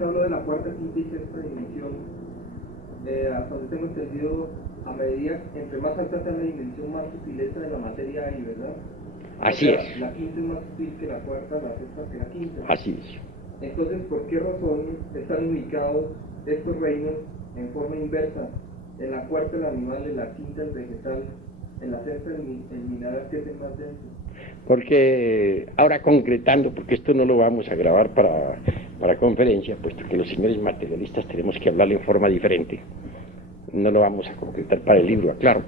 habló de la cuarta, quinta y sexta dimensión. Hasta donde tengo entendido, a medida, entre más alta está la dimensión, más sutileza de la materia hay, ¿verdad? Así es. La quinta es más sutil que la cuarta, la sexta que la quinta. Así es. Entonces, ¿por qué razón están ubicados estos reinos en forma inversa? En la cuarta el animal, en la quinta el vegetal, en la sexta el mineral, que es el más denso. Porque ahora concretando, porque esto no lo vamos a grabar para conferencia, puesto que los señores materialistas tenemos que hablarle en forma diferente. No lo vamos a concretar para el libro, aclaro,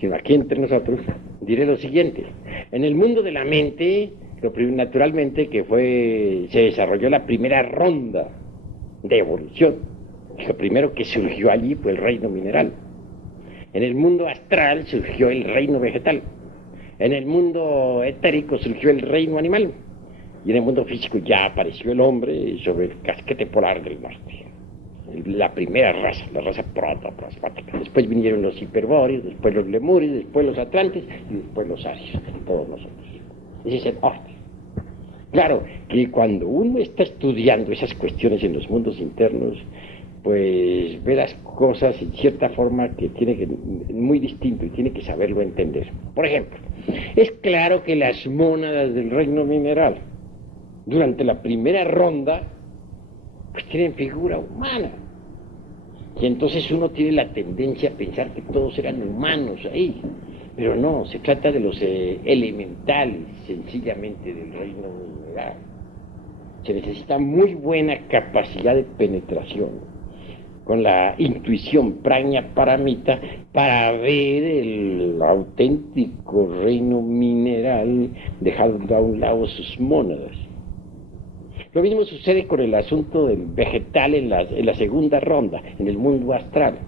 sino aquí entre nosotros diré lo siguiente. En el mundo de la mente, naturalmente se desarrolló la primera ronda de evolución. Lo primero que surgió allí fue el reino mineral. En el mundo astral surgió el reino vegetal. En el mundo etérico surgió el reino animal. Y en el mundo físico ya apareció el hombre sobre el casquete polar del norte. La primera raza, la raza protoplasmática. Después vinieron los hiperbóreos, después los lemures, después los atlantes y después los arios, todos nosotros. Ese es el orden. Claro que cuando uno está estudiando esas cuestiones en los mundos internos, pues ve las cosas en cierta forma que muy distinto y tiene que saberlo entender. Por ejemplo, es claro que las mónadas del reino mineral, durante la primera ronda, pues tienen figura humana. Y entonces uno tiene la tendencia a pensar que todos eran humanos ahí. Pero no, se trata de los elementales, sencillamente, del reino mineral. Se necesita muy buena capacidad de penetración con la intuición prajna paramita para ver el auténtico reino mineral dejando a un lado sus mónadas. Lo mismo sucede con el asunto del vegetal en la segunda ronda, en el mundo astral.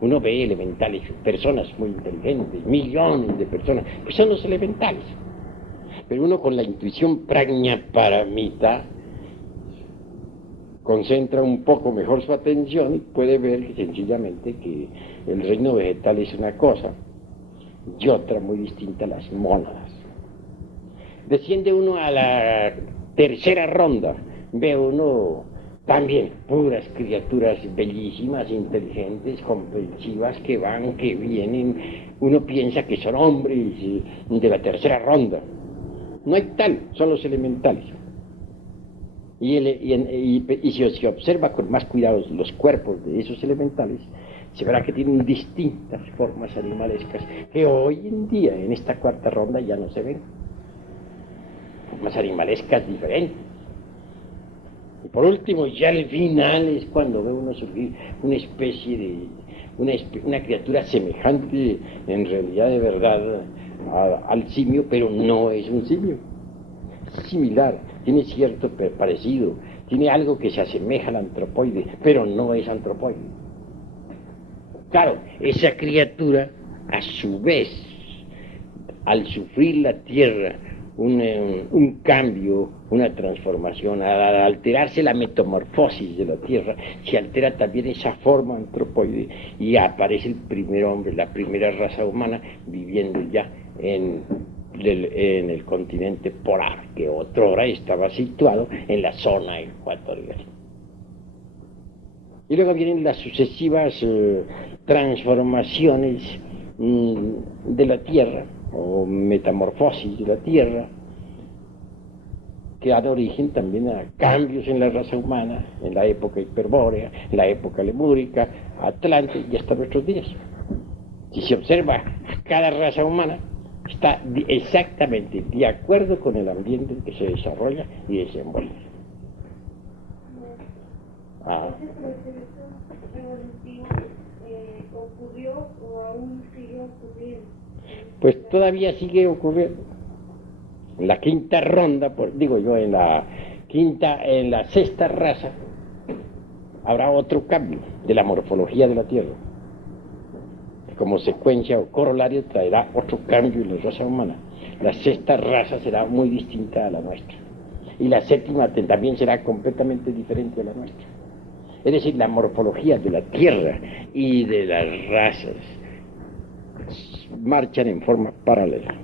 Uno ve elementales, personas muy inteligentes, millones de personas, pues son los elementales. Pero uno con la intuición prajna paramita concentra un poco mejor su atención y puede ver sencillamente que el reino vegetal es una cosa y otra muy distinta, las mónadas. Desciende uno a la tercera ronda, ve uno también puras criaturas bellísimas, inteligentes, comprensivas, que van, que vienen. Uno piensa que son hombres de la tercera ronda. No hay tal, son los elementales. Y si se observa con más cuidado los cuerpos de esos elementales, se verá que tienen distintas formas animalescas que hoy en día, en esta cuarta ronda, ya no se ven. Formas animalescas diferentes. Y por último, ya al final es cuando ve uno surgir una especie de, una criatura semejante, en realidad de verdad, al simio, pero no es un simio. Es similar, tiene cierto parecido, tiene algo que se asemeja al antropoide, pero no es antropoide. Claro, esa criatura, a su vez, al sufrir la Tierra un cambio, una transformación, al alterarse la metamorfosis de la Tierra, se altera también esa forma antropoide y aparece el primer hombre, la primera raza humana viviendo ya en el continente polar, que otrora estaba situado en la zona ecuatorial. Y luego vienen las sucesivas transformaciones de la Tierra, o metamorfosis de la Tierra, que dan origen también a cambios en la raza humana, en la época hiperbórea, en la época lemúrica, Atlante y hasta nuestros días. Si se observa, cada raza humana está exactamente de acuerdo con el ambiente en que se desarrolla y desenvuelve. ¿Ese proceso evolutivo ocurrió o aún sigue ocurriendo? Pues todavía sigue ocurriendo. En la quinta ronda, en la sexta raza, habrá otro cambio de la morfología de la Tierra. Como secuencia o corolario traerá otro cambio en la raza humana. La sexta raza será muy distinta a la nuestra. Y la séptima también será completamente diferente a la nuestra. Es decir, la morfología de la Tierra y de las razas marchan en forma paralela.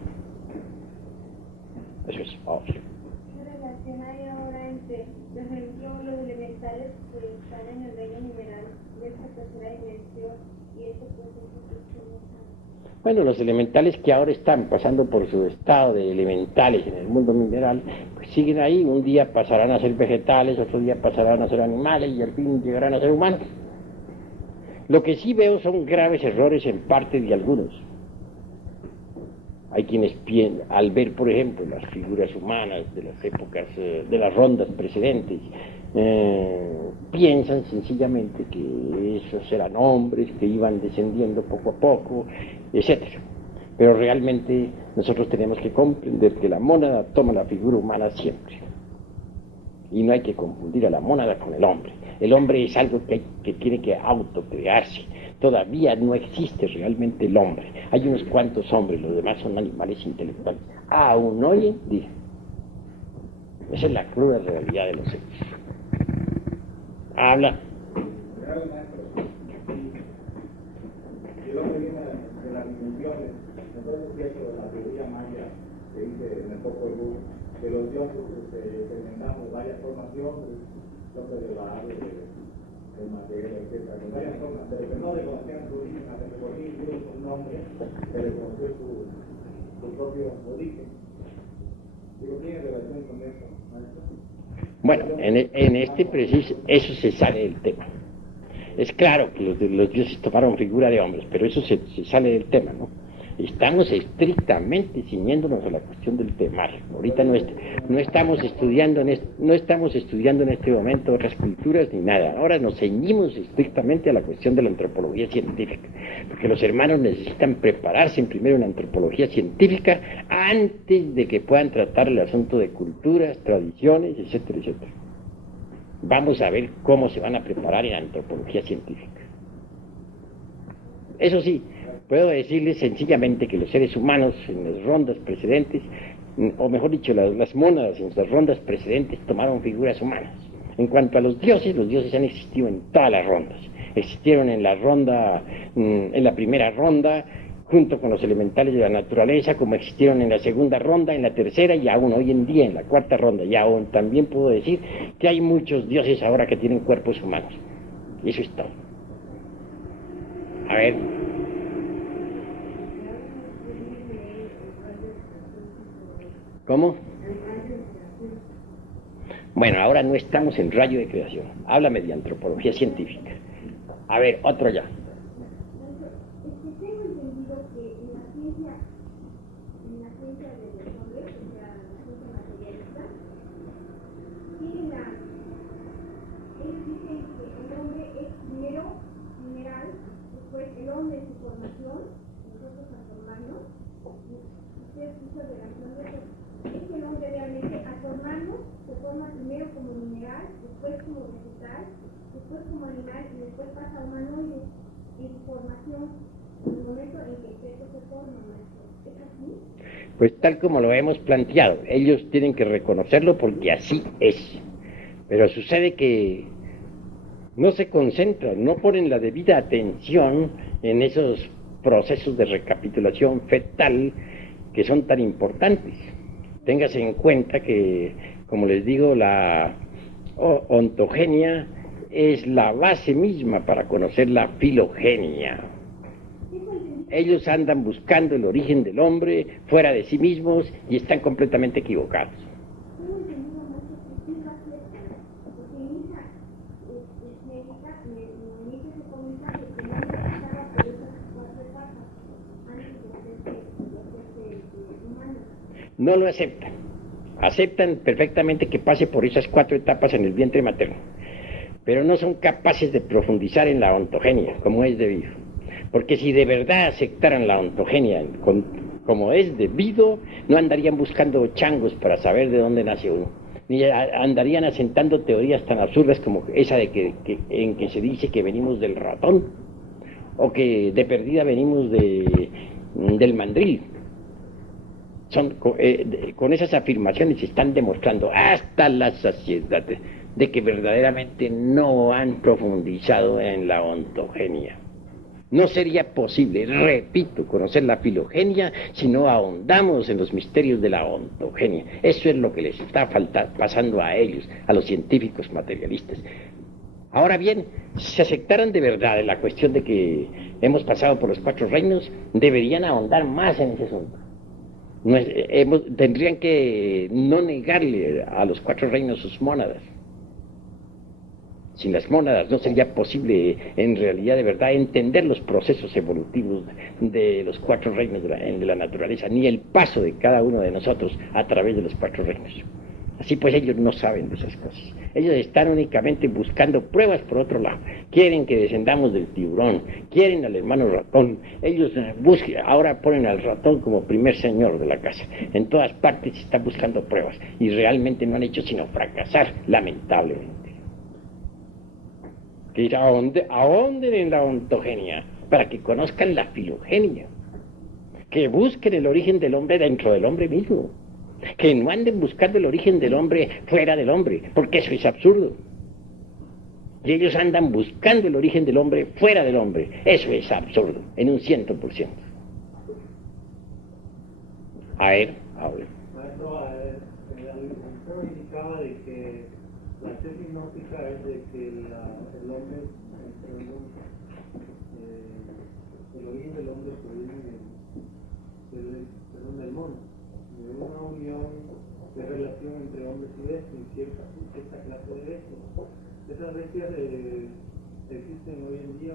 Eso es obvio. ¿Qué relación hay ahora entre, por ejemplo, los elementales que están en el reino mineral de esta tercera dimensión y este proceso que estamos? Bueno, los elementales que ahora están pasando por su estado de elementales en el mundo mineral, pues siguen ahí. Un día pasarán a ser vegetales, otro día pasarán a ser animales y al fin llegarán a ser humanos. Lo que sí veo son graves errores en parte de algunos. Hay quienes al ver, por ejemplo, las figuras humanas de las épocas, de las rondas precedentes, piensan sencillamente que esos eran hombres que iban descendiendo poco a poco, etc. Pero realmente nosotros tenemos que comprender que la mónada toma la figura humana siempre. Y no hay que confundir a la mónada con el hombre. El hombre es algo que tiene que autocrearse. Todavía no existe realmente el hombre. Hay unos cuantos hombres, los demás son animales intelectuales. Aún hoy en día. Esa es la cruda realidad de los hechos. Habla. El hombre viene de las dimensiones. Entonces es cierto, la teoría maya que dice en el Popol Vuh, que los dioses experimentamos varias formaciones, dioses de la ave, del material, etc. Con varias formas, pero que no reconocían su origen, hasta que por fin Dios un nombre, que reconoció su propio origen. Digo, ¿tiene relación con eso, maestro? Bueno, en este preciso, eso se sale del tema. Es claro que los dioses tomaron figura de hombres, pero eso se sale del tema, ¿no? Estamos estrictamente ciñéndonos a la cuestión del temario. Ahorita no estamos estudiando en este momento otras culturas ni nada. Ahora nos ceñimos estrictamente a la cuestión de la antropología científica, porque los hermanos necesitan prepararse primero en antropología científica antes de que puedan tratar el asunto de culturas, tradiciones, etcétera, etcétera. Vamos a ver cómo se van a preparar en antropología científica. Eso sí, puedo decirles sencillamente que los seres humanos en las rondas precedentes, o mejor dicho, las mónadas en las rondas precedentes tomaron figuras humanas. En cuanto a los dioses han existido en todas las rondas. Existieron en la primera ronda, junto con los elementales de la naturaleza, como existieron en la segunda ronda, en la tercera y aún hoy en día en la cuarta ronda. Y aún también puedo decir que hay muchos dioses ahora que tienen cuerpos humanos. Y eso es todo. A ver. ¿Cómo? Bueno, ahora no estamos en rayo de creación. Háblame de antropología científica. A ver, otro ya. Tengo entendido que en la ciencia de los hombres, o sea, la ciencia materialista, ellos dicen que el hombre es primero mineral, después el hombre en su formación, nosotros al formarnos, usted hizo relación de eso, es que el hombre realmente al formarnos se forma primero como mineral, después como vegetal, después como animal y después pasa a humanoide en su formación, en el momento en que el feto se forma, maestro. ¿Es así? Pues tal como lo hemos planteado, ellos tienen que reconocerlo porque así es. Pero sucede que no se concentran, no ponen la debida atención en esos procesos de recapitulación fetal que son tan importantes. Téngase en cuenta que, como les digo, la ontogenia es la base misma para conocer la filogenia. Ellos andan buscando el origen del hombre fuera de sí mismos y están completamente equivocados. No lo aceptan. Aceptan perfectamente que pase por esas 4 etapas en el vientre materno, pero no son capaces de profundizar en la ontogenia, como es debido. Porque si de verdad aceptaran la ontogenia como es debido, no andarían buscando changos para saber de dónde nace uno, ni andarían asentando teorías tan absurdas como esa de en que se dice que venimos del ratón, o que de perdida venimos del mandril. Con esas afirmaciones se están demostrando hasta la saciedad de que verdaderamente no han profundizado en la ontogenia. No sería posible, repito, conocer la filogenia si no ahondamos en los misterios de la ontogenia. Eso es lo que les está pasando a ellos, a los científicos materialistas. Ahora bien, si aceptaran de verdad la cuestión de que hemos pasado por los 4 reinos, deberían ahondar más en ese asunto. Tendrían que no negarle a los 4 reinos sus mónadas. Sin las mónadas no sería posible en realidad de verdad entender los procesos evolutivos de los 4 reinos de la naturaleza, ni el paso de cada uno de nosotros a través de los 4 reinos. Así pues ellos no saben de esas cosas. Ellos están únicamente buscando pruebas por otro lado. Quieren que descendamos del tiburón, quieren al hermano ratón. Ellos ahora ponen al ratón como primer señor de la casa. En todas partes se están buscando pruebas y realmente no han hecho sino fracasar, lamentablemente. Que ahonden en la ontogenia para que conozcan la filogenia. Que busquen el origen del hombre dentro del hombre mismo. Que no anden buscando el origen del hombre fuera del hombre, porque eso es absurdo. Y ellos andan buscando el origen del hombre fuera del hombre. Eso es absurdo, en un 100%. A ver, ahora. Maestro, usted indicaba de que la tesis gnóstica es de que el hombre, el origen del hombre proviene del mono, de una unión de relación entre hombres y bestias, cierta clase de bestias. ¿Esas bestias existen hoy en día?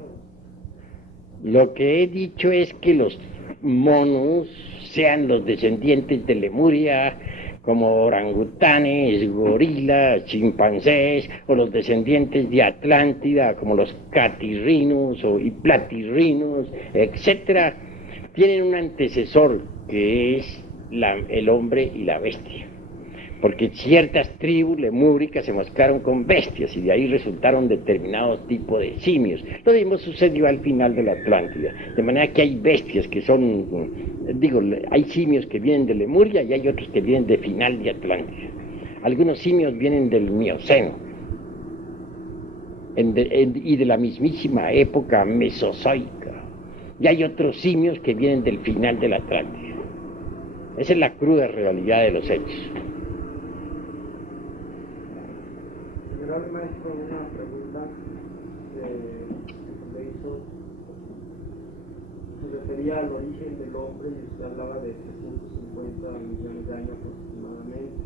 Lo que he dicho es que los monos sean los descendientes de Lemuria, como orangutanes, gorilas, chimpancés, o los descendientes de Atlántida, como los catirrinos y platirrinos, etcétera, tienen un antecesor que es el hombre y la bestia. Porque ciertas tribus lemúricas se mezclaron con bestias y de ahí resultaron determinados tipos de simios. Lo mismo sucedió al final de la Atlántida, de manera que hay bestias que son, hay simios que vienen de Lemuria y hay otros que vienen de final de Atlántida. Algunos simios vienen del Mioceno y de la mismísima época mesozoica, y hay otros simios que vienen del final de la Atlántida. Esa es la cruda realidad de los hechos. Grave maestro, una pregunta que me hizo, se refería al origen del hombre y usted hablaba de 350 millones de años aproximadamente.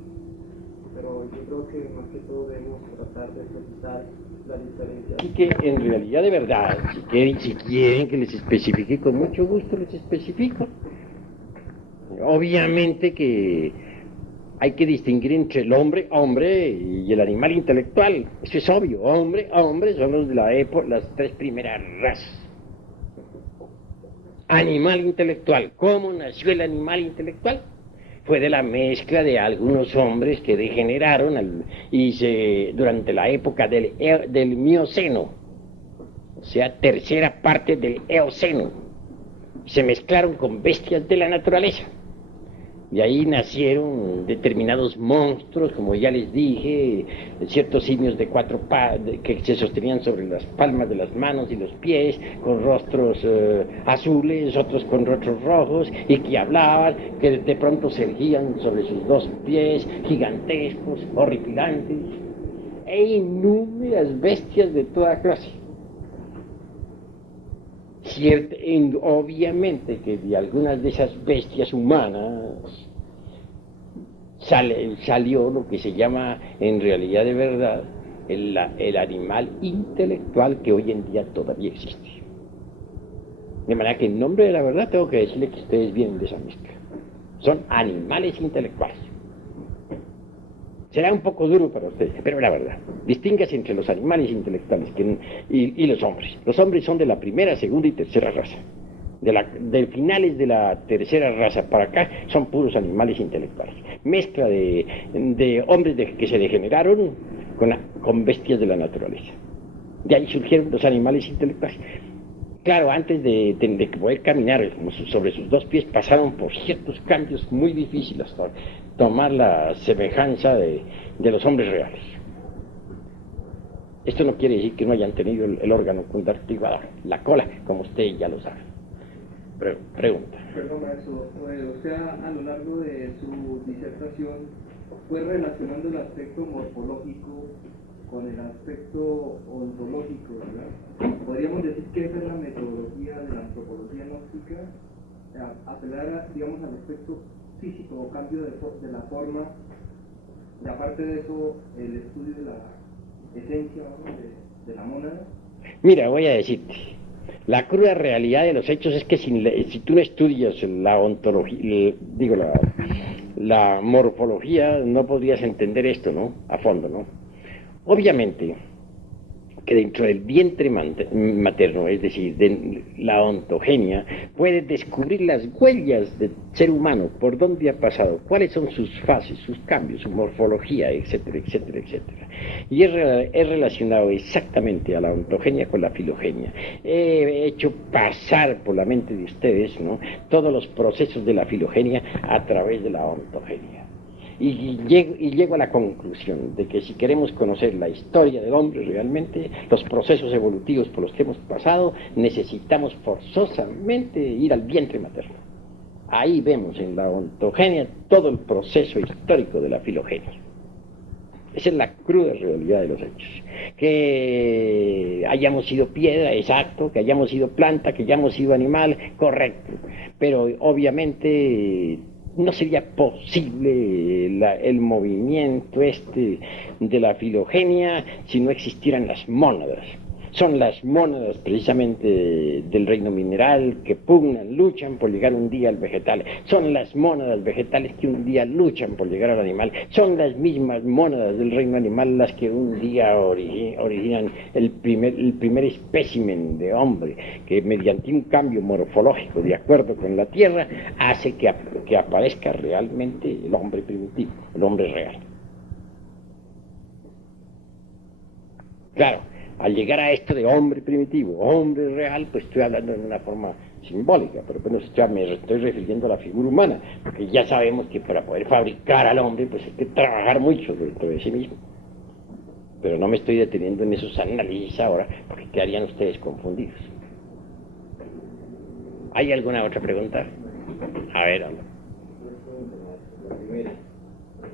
pero yo creo que más que todo debemos tratar de precisar las diferencias. Y que en realidad de verdad, si quieren que les especifique, con mucho gusto les especifico. Obviamente que hay que distinguir entre el hombre, hombre, y el animal intelectual. Eso es obvio. Hombre, hombre son los de la época, las tres primeras razas. Animal intelectual. ¿Cómo nació el animal intelectual? Fue de la mezcla de algunos hombres que degeneraron durante la época del Mioceno, o sea, tercera parte del Eoceno. Se mezclaron con bestias de la naturaleza. De ahí nacieron determinados monstruos, como ya les dije, ciertos simios de cuatro que se sostenían sobre las palmas de las manos y los pies, con rostros azules, otros con rostros rojos, y que hablaban, que de pronto se erguían sobre sus dos pies, gigantescos, horripilantes, e innumerables bestias de toda clase. Obviamente que de algunas de esas bestias humanas salió lo que se llama en realidad de verdad el animal intelectual que hoy en día todavía existe. De manera que en nombre de la verdad tengo que decirle que ustedes vienen de esa mezcla. Son animales intelectuales. Será un poco duro para ustedes, pero la verdad. Distínguase entre los animales intelectuales y los hombres. Los hombres son de la primera, segunda y tercera raza. De finales de la tercera raza para acá son puros animales intelectuales. Mezcla de hombres que se degeneraron con bestias de la naturaleza. De ahí surgieron los animales intelectuales. Claro, antes de poder caminar sobre sus dos pies, pasaron por ciertos cambios muy difíciles para tomar la semejanza de los hombres reales. Esto no quiere decir que no hayan tenido el órgano conductivador, la cola, como usted ya lo sabe. Pregunta. Perdón, maestro, o sea, a lo largo de su disertación fue relacionando el aspecto morfológico con el aspecto ontológico, ¿verdad? Podríamos decir que esa es la metodología de la antropología gnóstica, apelar, digamos, al aspecto físico o cambio de la forma, y aparte de eso, el estudio de la esencia, ¿no?, de la mónada. Mira, voy a decirte, la cruda realidad de los hechos es que si tú no estudias la ontología, la morfología, no podrías entender esto, ¿no?, a fondo, ¿no? Obviamente que dentro del vientre materno, es decir, de la ontogenia, puedes descubrir las huellas del ser humano, por dónde ha pasado, cuáles son sus fases, sus cambios, su morfología, etcétera, etcétera, etcétera. Y es relacionado exactamente a la ontogenia con la filogenia. He hecho pasar por la mente de ustedes, ¿no?, todos los procesos de la filogenia a través de la ontogenia. Y llego a la conclusión de que si queremos conocer la historia del hombre realmente, los procesos evolutivos por los que hemos pasado, necesitamos forzosamente ir al vientre materno. Ahí vemos en la ontogenia todo el proceso histórico de la filogenia. Esa es la cruda realidad de los hechos. Que hayamos sido piedra, exacto, que hayamos sido planta, que hayamos sido animal, correcto. Pero obviamente no sería posible el movimiento de la filogenia si no existieran las mónadas. Son las mónadas precisamente del reino mineral que pugnan, luchan por llegar un día al vegetal. Son las mónadas vegetales que un día luchan por llegar al animal. Son las mismas mónadas del reino animal las que un día originan el primer espécimen de hombre, que mediante un cambio morfológico de acuerdo con la tierra hace que aparezca realmente el hombre primitivo, el hombre real. Claro. Al llegar a esto de hombre primitivo, hombre real, pues estoy hablando de una forma simbólica, pero bueno, me estoy refiriendo a la figura humana, porque ya sabemos que para poder fabricar al hombre, pues hay que trabajar mucho dentro de sí mismo. Pero no me estoy deteniendo en esos análisis ahora, porque quedarían ustedes confundidos. ¿Hay alguna otra pregunta? A ver, habla. La primera,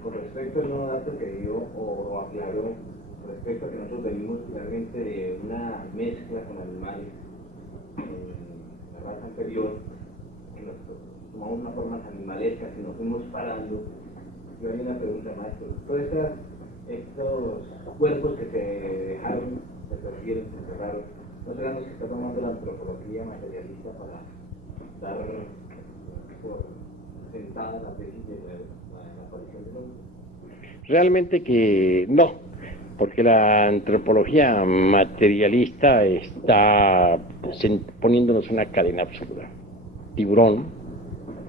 con respecto al nuevo dato que dio o aclaró, respecto a que nosotros venimos finalmente de una mezcla con animales en la raza anterior, que nos tomamos unas formas animalescas y nos fuimos parando Yo hay una pregunta más. Todos estos cuerpos que se dejaron, se perdieron, se enterraron, ¿no serán los que está tomando la antropología materialista para dar por sentada la tesis de la aparición del hombre? Realmente que no, porque la antropología materialista está poniéndonos una cadena absurda. Tiburón,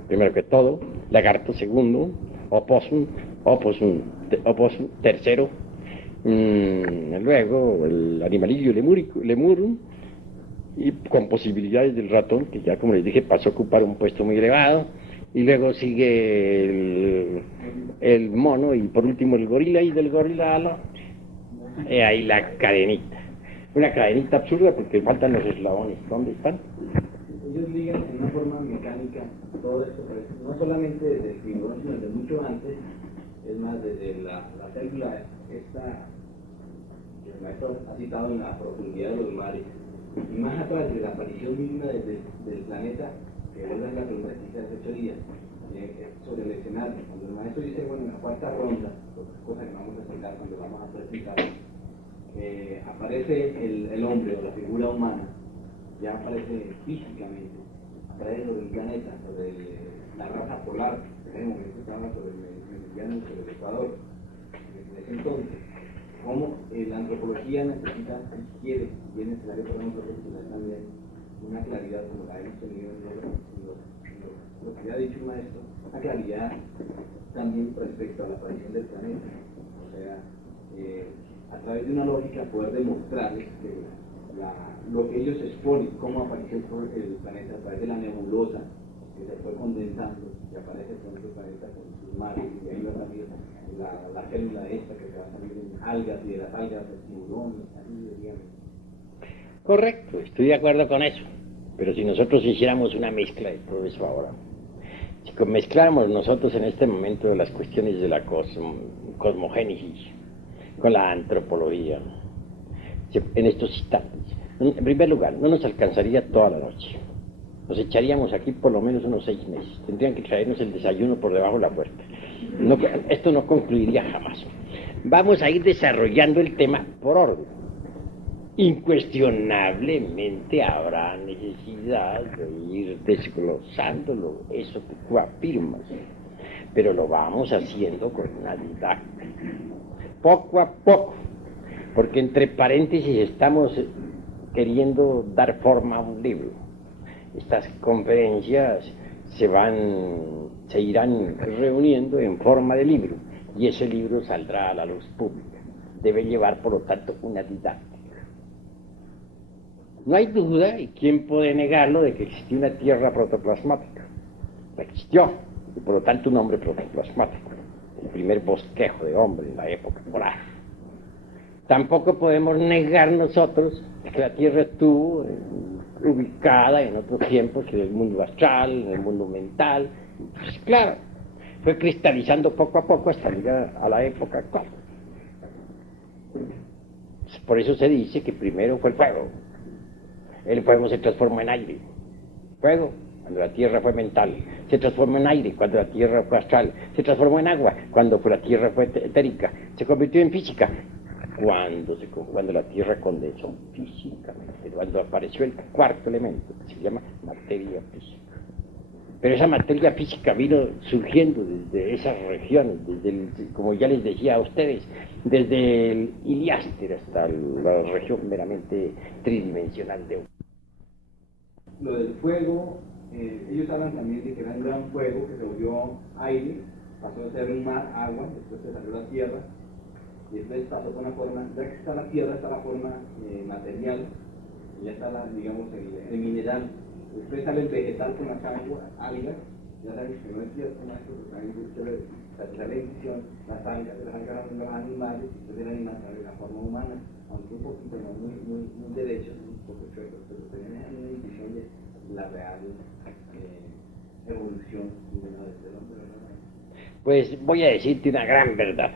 primero que todo, lagarto segundo, opossum tercero, luego el animalillo lemur, y con posibilidades del ratón, que ya como les dije pasó a ocupar un puesto muy elevado, y luego sigue el mono, y por último el gorila, y del gorila ahí la cadenita. Una cadenita absurda porque faltan los eslabones. ¿Dónde están? Ellos ligan en una forma mecánica todo esto, no solamente desde el tiburón, sino desde mucho antes, es más, desde la célula esta que el maestro ha citado en la profundidad de los mares, y más atrás de la aparición misma del planeta, que es la pregunta que hice hace 8 días, sobre el escenario. Cuando el maestro dice, bueno, en la cuarta ronda, cosa que no vamos a explicar cuando vamos a presentar, aparece el hombre o la figura humana, ya aparece físicamente, aparece sobre el planeta, sobre la raza polar, en ese momento estaba sobre el meridiano, sobre el Ecuador. En ese entonces, cómo la antropología necesita, si quiere, y es necesario para un profesional también, una claridad como la hemos tenido en lo que ha dicho el maestro, una claridad también respecto a la aparición del planeta. O sea, a través de una lógica poder demostrarles que lo que ellos exponen, cómo apareció el planeta a través de la nebulosa, que se fue condensando y aparece con el planeta con sus mares, y ahí va a salir la célula esta que se va a salir en algas, y de las algas el tiburón, así diríamos. Correcto, estoy de acuerdo con eso, pero si nosotros hiciéramos una mezcla de todo eso ahora, si mezcláramos nosotros en este momento las cuestiones de la cosmogénesis con la antropología, en estos instantes, en primer lugar, no nos alcanzaría toda la noche, nos echaríamos aquí por lo menos unos 6 meses, tendrían que traernos el desayuno por debajo de la puerta, esto no concluiría jamás. Vamos a ir desarrollando el tema por orden. Incuestionablemente habrá necesidad de ir desglosándolo, eso que tú afirmas, pero lo vamos haciendo con una didáctica, poco a poco, porque entre paréntesis estamos queriendo dar forma a un libro. Estas conferencias se irán reuniendo en forma de libro, y ese libro saldrá a la luz pública. Debe llevar, por lo tanto, una didáctica. No hay duda, y quién puede negarlo, de que existió una tierra protoplasmática. Existió, y por lo tanto un hombre protoplasmático, el primer bosquejo de hombre en la época polar. Tampoco podemos negar nosotros que la Tierra estuvo ubicada en otros tiempos, en el mundo astral, en el mundo mental. Pues claro, fue cristalizando poco a poco hasta llegar a la época actual. Por eso se dice que primero fue el fuego. El fuego se transformó en aire. Fuego, cuando la tierra fue mental. Se transformó en aire cuando la tierra fue astral. Se transformó en agua cuando la tierra fue etérica. Se convirtió en física cuando la tierra condensó físicamente. Cuando apareció el cuarto elemento, que se llama materia física. Pero esa materia física vino surgiendo desde esas regiones, como ya les decía a ustedes, desde el Iliáster hasta la región meramente tridimensional de Lo del fuego, ellos hablan también de que era un gran fuego que se volvió aire, pasó a ser un mar, agua, después se salió la tierra, y después pasó con una forma, ya que está la tierra, está la forma material, y ya está digamos, el mineral. Después sale el vegetal con las algas, ya saben que no es cierto, maestro, porque también es la bendición, las algas de los animales, y después el animal sale la forma humana, aunque un poquito, no muy derecho, un poco chueco, pero tienen una indicación de la real evolución del hombre, ¿verdad? Pues voy a decirte una gran verdad.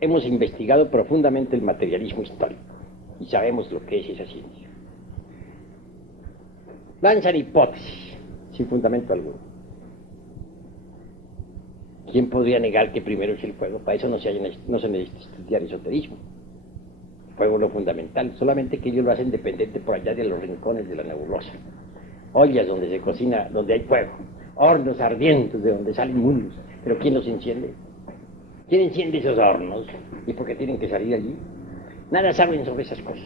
Hemos investigado profundamente el materialismo histórico y sabemos lo que es esa ciencia. Lanzan hipótesis sin fundamento alguno. ¿Quién podría negar que primero es el fuego? Para eso no se necesita estudiar esoterismo. El fuego es lo fundamental, solamente que ellos lo hacen dependiente por allá de los rincones de la nebulosa. Ollas donde se cocina, donde hay fuego, hornos ardientes de donde salen mundos. Pero ¿quién los enciende? ¿Quién enciende esos hornos? ¿Y por qué tienen que salir allí? Nada saben sobre esas cosas.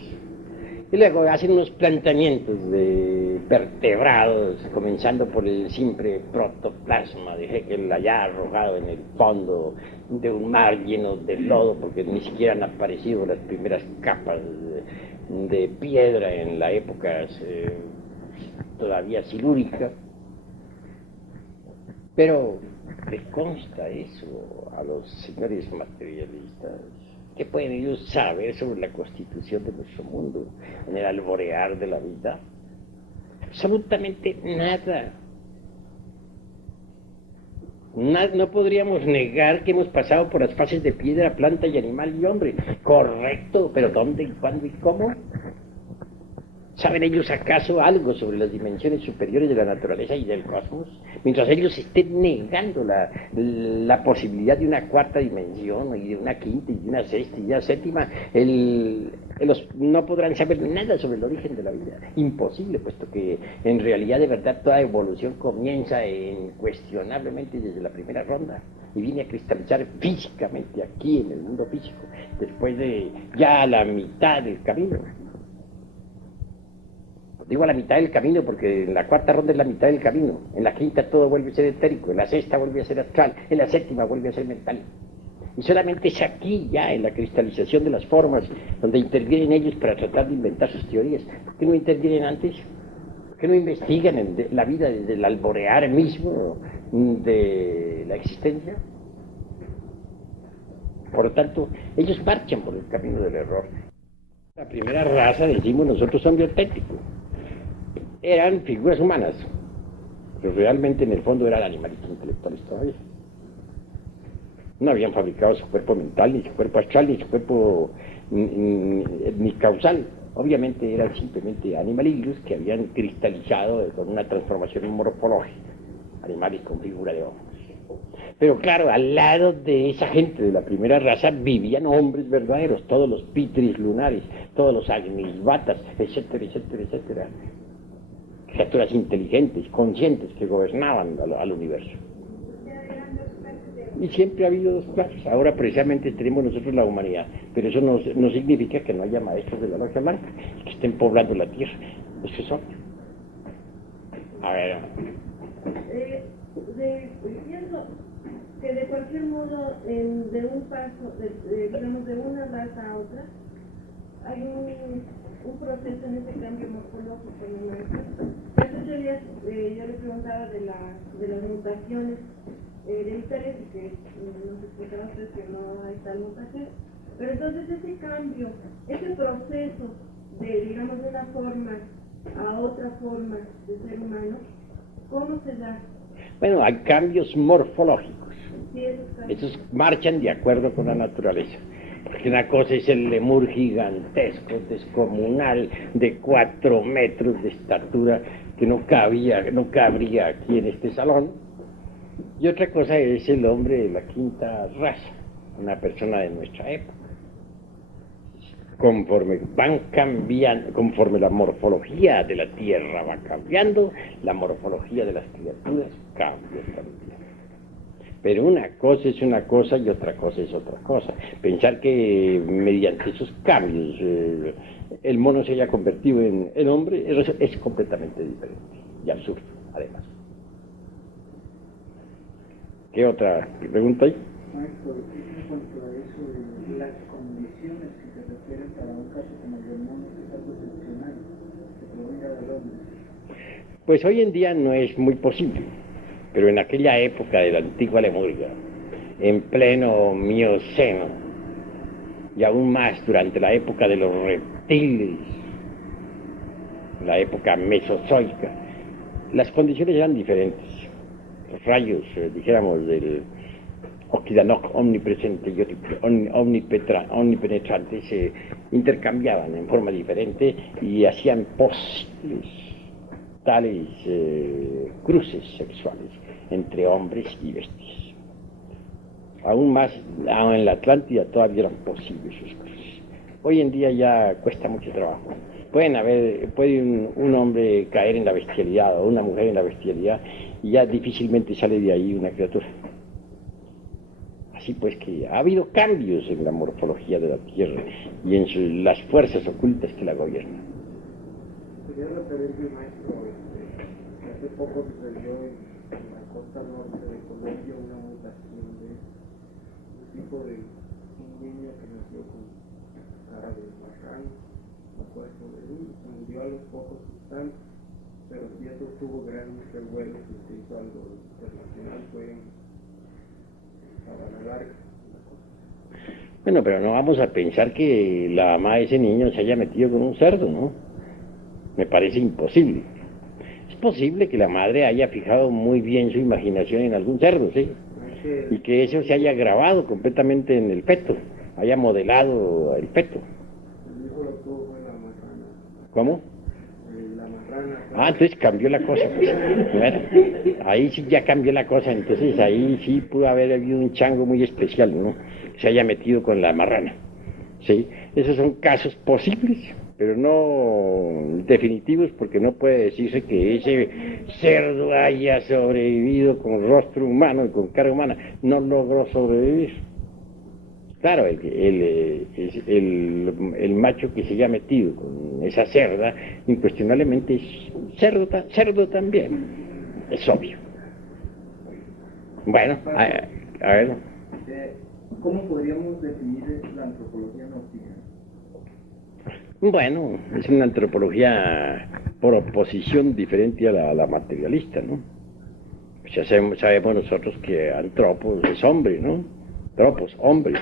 Y luego hacen unos planteamientos de vertebrados, comenzando por el simple protoplasma de Haeckel allá arrojado en el fondo de un mar lleno de lodo, porque ni siquiera han aparecido las primeras capas de piedra en la época todavía silúrica. Pero ¿les consta eso a los señores materialistas? ¿Qué pueden ellos saber sobre la constitución de nuestro mundo en el alborear de la vida? Absolutamente nada. No podríamos negar que hemos pasado por las fases de piedra, planta y animal y hombre. Correcto, pero ¿dónde, cuándo y cómo? ¿Saben ellos acaso algo sobre las dimensiones superiores de la naturaleza y del cosmos? Mientras ellos estén negando la posibilidad de una cuarta dimensión, y de una quinta, y de una sexta, y de una séptima, no podrán saber nada sobre el origen de la vida. Imposible, puesto que en realidad de verdad toda evolución comienza incuestionablemente desde la primera ronda y viene a cristalizar físicamente aquí en el mundo físico, después de ya la mitad del camino. Digo a la mitad del camino porque en la cuarta ronda es la mitad del camino, en la quinta todo vuelve a ser etérico, en la sexta vuelve a ser astral, en la séptima vuelve a ser mental. Y solamente es aquí ya, en la cristalización de las formas, donde intervienen ellos para tratar de inventar sus teorías. ¿Por qué no intervienen antes? ¿Por qué no investigan en la vida desde el alborear mismo de la existencia? Por lo tanto, ellos marchan por el camino del error. La primera raza, decimos nosotros, hombre auténtico. Eran figuras humanas, pero realmente en el fondo eran animalitos intelectuales todavía. No habían fabricado su cuerpo mental, ni su cuerpo astral, ni su cuerpo ni causal. Obviamente eran simplemente animalillos que habían cristalizado con una transformación morfológica, animales con figura de hombres. Pero claro, al lado de esa gente de la primera raza vivían hombres verdaderos, todos los pitris lunares, todos los agnisvatas, etcétera, etcétera, etcétera. Criaturas inteligentes, conscientes, que gobernaban al universo. Y siempre ha habido dos clases. Ahora precisamente tenemos nosotros la humanidad, pero eso no significa que no haya maestros de la logia blanca que estén poblando la tierra. Eso es obvio. A ver. Pienso que de cualquier modo, de un paso, digamos, de una raza a otra, hay un proceso en ese cambio morfológico en el maestro. Entonces yo le preguntaba de las mutaciones hereditarias y que nos explicaba usted que no hay tal mutación. Pero entonces ese cambio, ese proceso de, digamos, de una forma a otra forma de ser humano, ¿cómo se da? Bueno, hay cambios morfológicos. Sí, esos marchan de acuerdo con la naturaleza. Porque una cosa es el lemur gigantesco, descomunal, de 4 metros de estatura, que no cabría aquí en este salón. Y otra cosa es el hombre de la quinta raza, una persona de nuestra época. Conforme van cambiando, conforme la morfología de la tierra va cambiando, la morfología de las criaturas cambia también. Pero una cosa es una cosa y otra cosa es otra cosa. Pensar que mediante esos cambios el mono se haya convertido en hombre es completamente diferente y absurdo, además. ¿Qué otra pregunta hay? Maestro, en cuanto a eso de las condiciones que se refieren para un caso como el del mono, que es algo excepcional, que provenga del hombre. Pues hoy en día no es muy posible. Pero en aquella época de la antigua Lemuria, en pleno Mioceno, y aún más durante la época de los reptiles, la época mesozoica, las condiciones eran diferentes. Los rayos, dijéramos, del Okidanok omnipresente y omnipenetrante se intercambiaban en forma diferente y hacían posibles tales cruces sexuales entre hombres y bestias. aún más, en la Atlántida todavía eran posibles sus cosas. Hoy en día ya cuesta mucho trabajo. Puede un hombre caer en la bestialidad o una mujer en la bestialidad y ya difícilmente sale de ahí una criatura. Así pues que ha habido cambios en la morfología de la Tierra y en las fuerzas ocultas que la gobiernan. Quería referirme, maestro, que hace poco sucedió en la costa norte de Colombia una mutación de un tipo de un niño que nació con cara de marrano, no fue sobrevivido, se murió a los pocos instantes, pero sí eso tuvo grandes revuelos y se hizo algo internacional, fue en Sabana Larga. Bueno, pero no vamos a pensar que la mamá de ese niño se haya metido con un cerdo, ¿no? Me parece imposible. Es posible que la madre haya fijado muy bien su imaginación en algún cerdo, ¿sí? Y que eso se haya grabado completamente en el feto, haya modelado el feto. El hijo lo tuvo en la marrana. ¿Cómo? La marrana. Ah, entonces cambió la cosa, pues. Bueno, ahí sí ya cambió la cosa, entonces ahí sí pudo haber habido un chango muy especial, ¿no? Que se haya metido con la marrana, ¿sí? Esos son casos posibles, pero no definitivos, porque no puede decirse que ese cerdo haya sobrevivido con rostro humano y con cara humana. No logró sobrevivir. Claro, el macho que se haya metido con esa cerda, incuestionablemente es cerdo también, es obvio. Bueno, a ver. ¿Cómo podríamos definir la antropología gnóstica? Bueno, es una antropología por oposición diferente a la materialista, ¿no? Ya sabemos nosotros que antropos es hombre, ¿no? Tropos, hombre,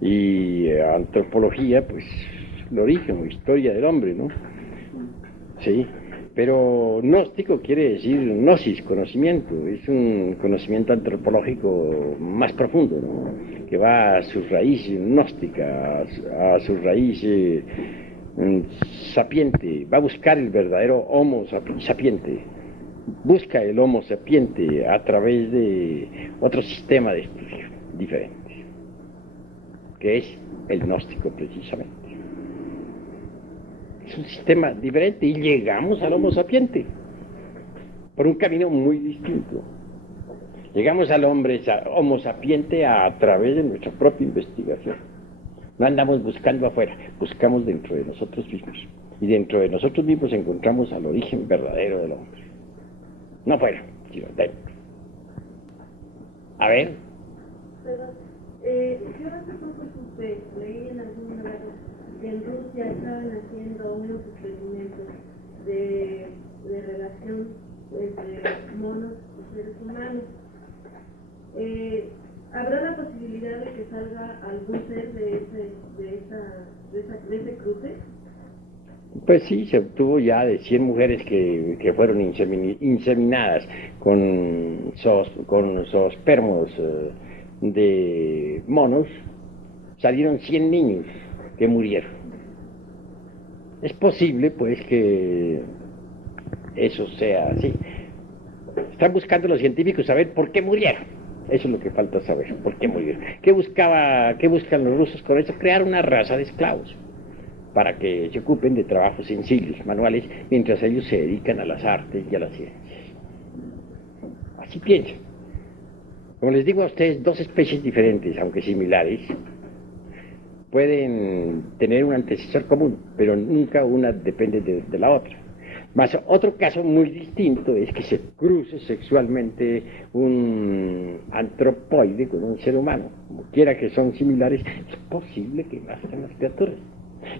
y antropología, pues, el origen o historia del hombre, ¿no? Sí, pero gnóstico quiere decir gnosis, conocimiento, es un conocimiento antropológico más profundo, ¿no? Que va a su raíz gnóstica, a su raíz sapiente, va a buscar el verdadero homo sapiente, busca el homo sapiente a través de otro sistema de estudio diferente, que es el gnóstico precisamente. Es un sistema diferente y llegamos al homo sapiente por un camino muy distinto. Llegamos al homo sapiente a través de nuestra propia investigación. No andamos buscando afuera, buscamos dentro de nosotros mismos. Y dentro de nosotros mismos encontramos al origen verdadero del hombre. No afuera, sino dentro. A ver. Perdón, yo hace poco leí en algún lugar que en Rusia estaban haciendo unos experimentos de relación entre monos y seres humanos. ¿Habrá la posibilidad de que salga algún ser de ese cruce? Pues sí, se obtuvo ya de 100 mujeres que fueron inseminadas con zoospermos de monos, salieron 100 niños que murieron. Es posible, pues, que eso sea así. Están buscando los científicos saber por qué murieron. Eso es lo que falta saber, por qué murieron. ¿Qué buscan los rusos con eso? Crear una raza de esclavos para que se ocupen de trabajos sencillos, manuales, mientras ellos se dedican a las artes y a las ciencias. Así piensan. Como les digo a ustedes, dos especies diferentes, aunque similares, pueden tener un antecesor común, pero nunca una depende de la otra. Más otro caso muy distinto es que se cruce sexualmente un antropoide con un ser humano. Como quiera que son similares, es posible que nazcan las criaturas.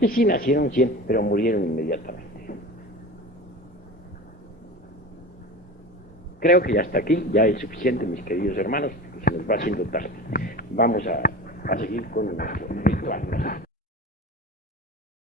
Y sí nacieron 100, pero murieron inmediatamente. Creo que ya hasta aquí, ya es suficiente, mis queridos hermanos, porque se nos va haciendo tarde. Vamos a seguir con nuestro ritual.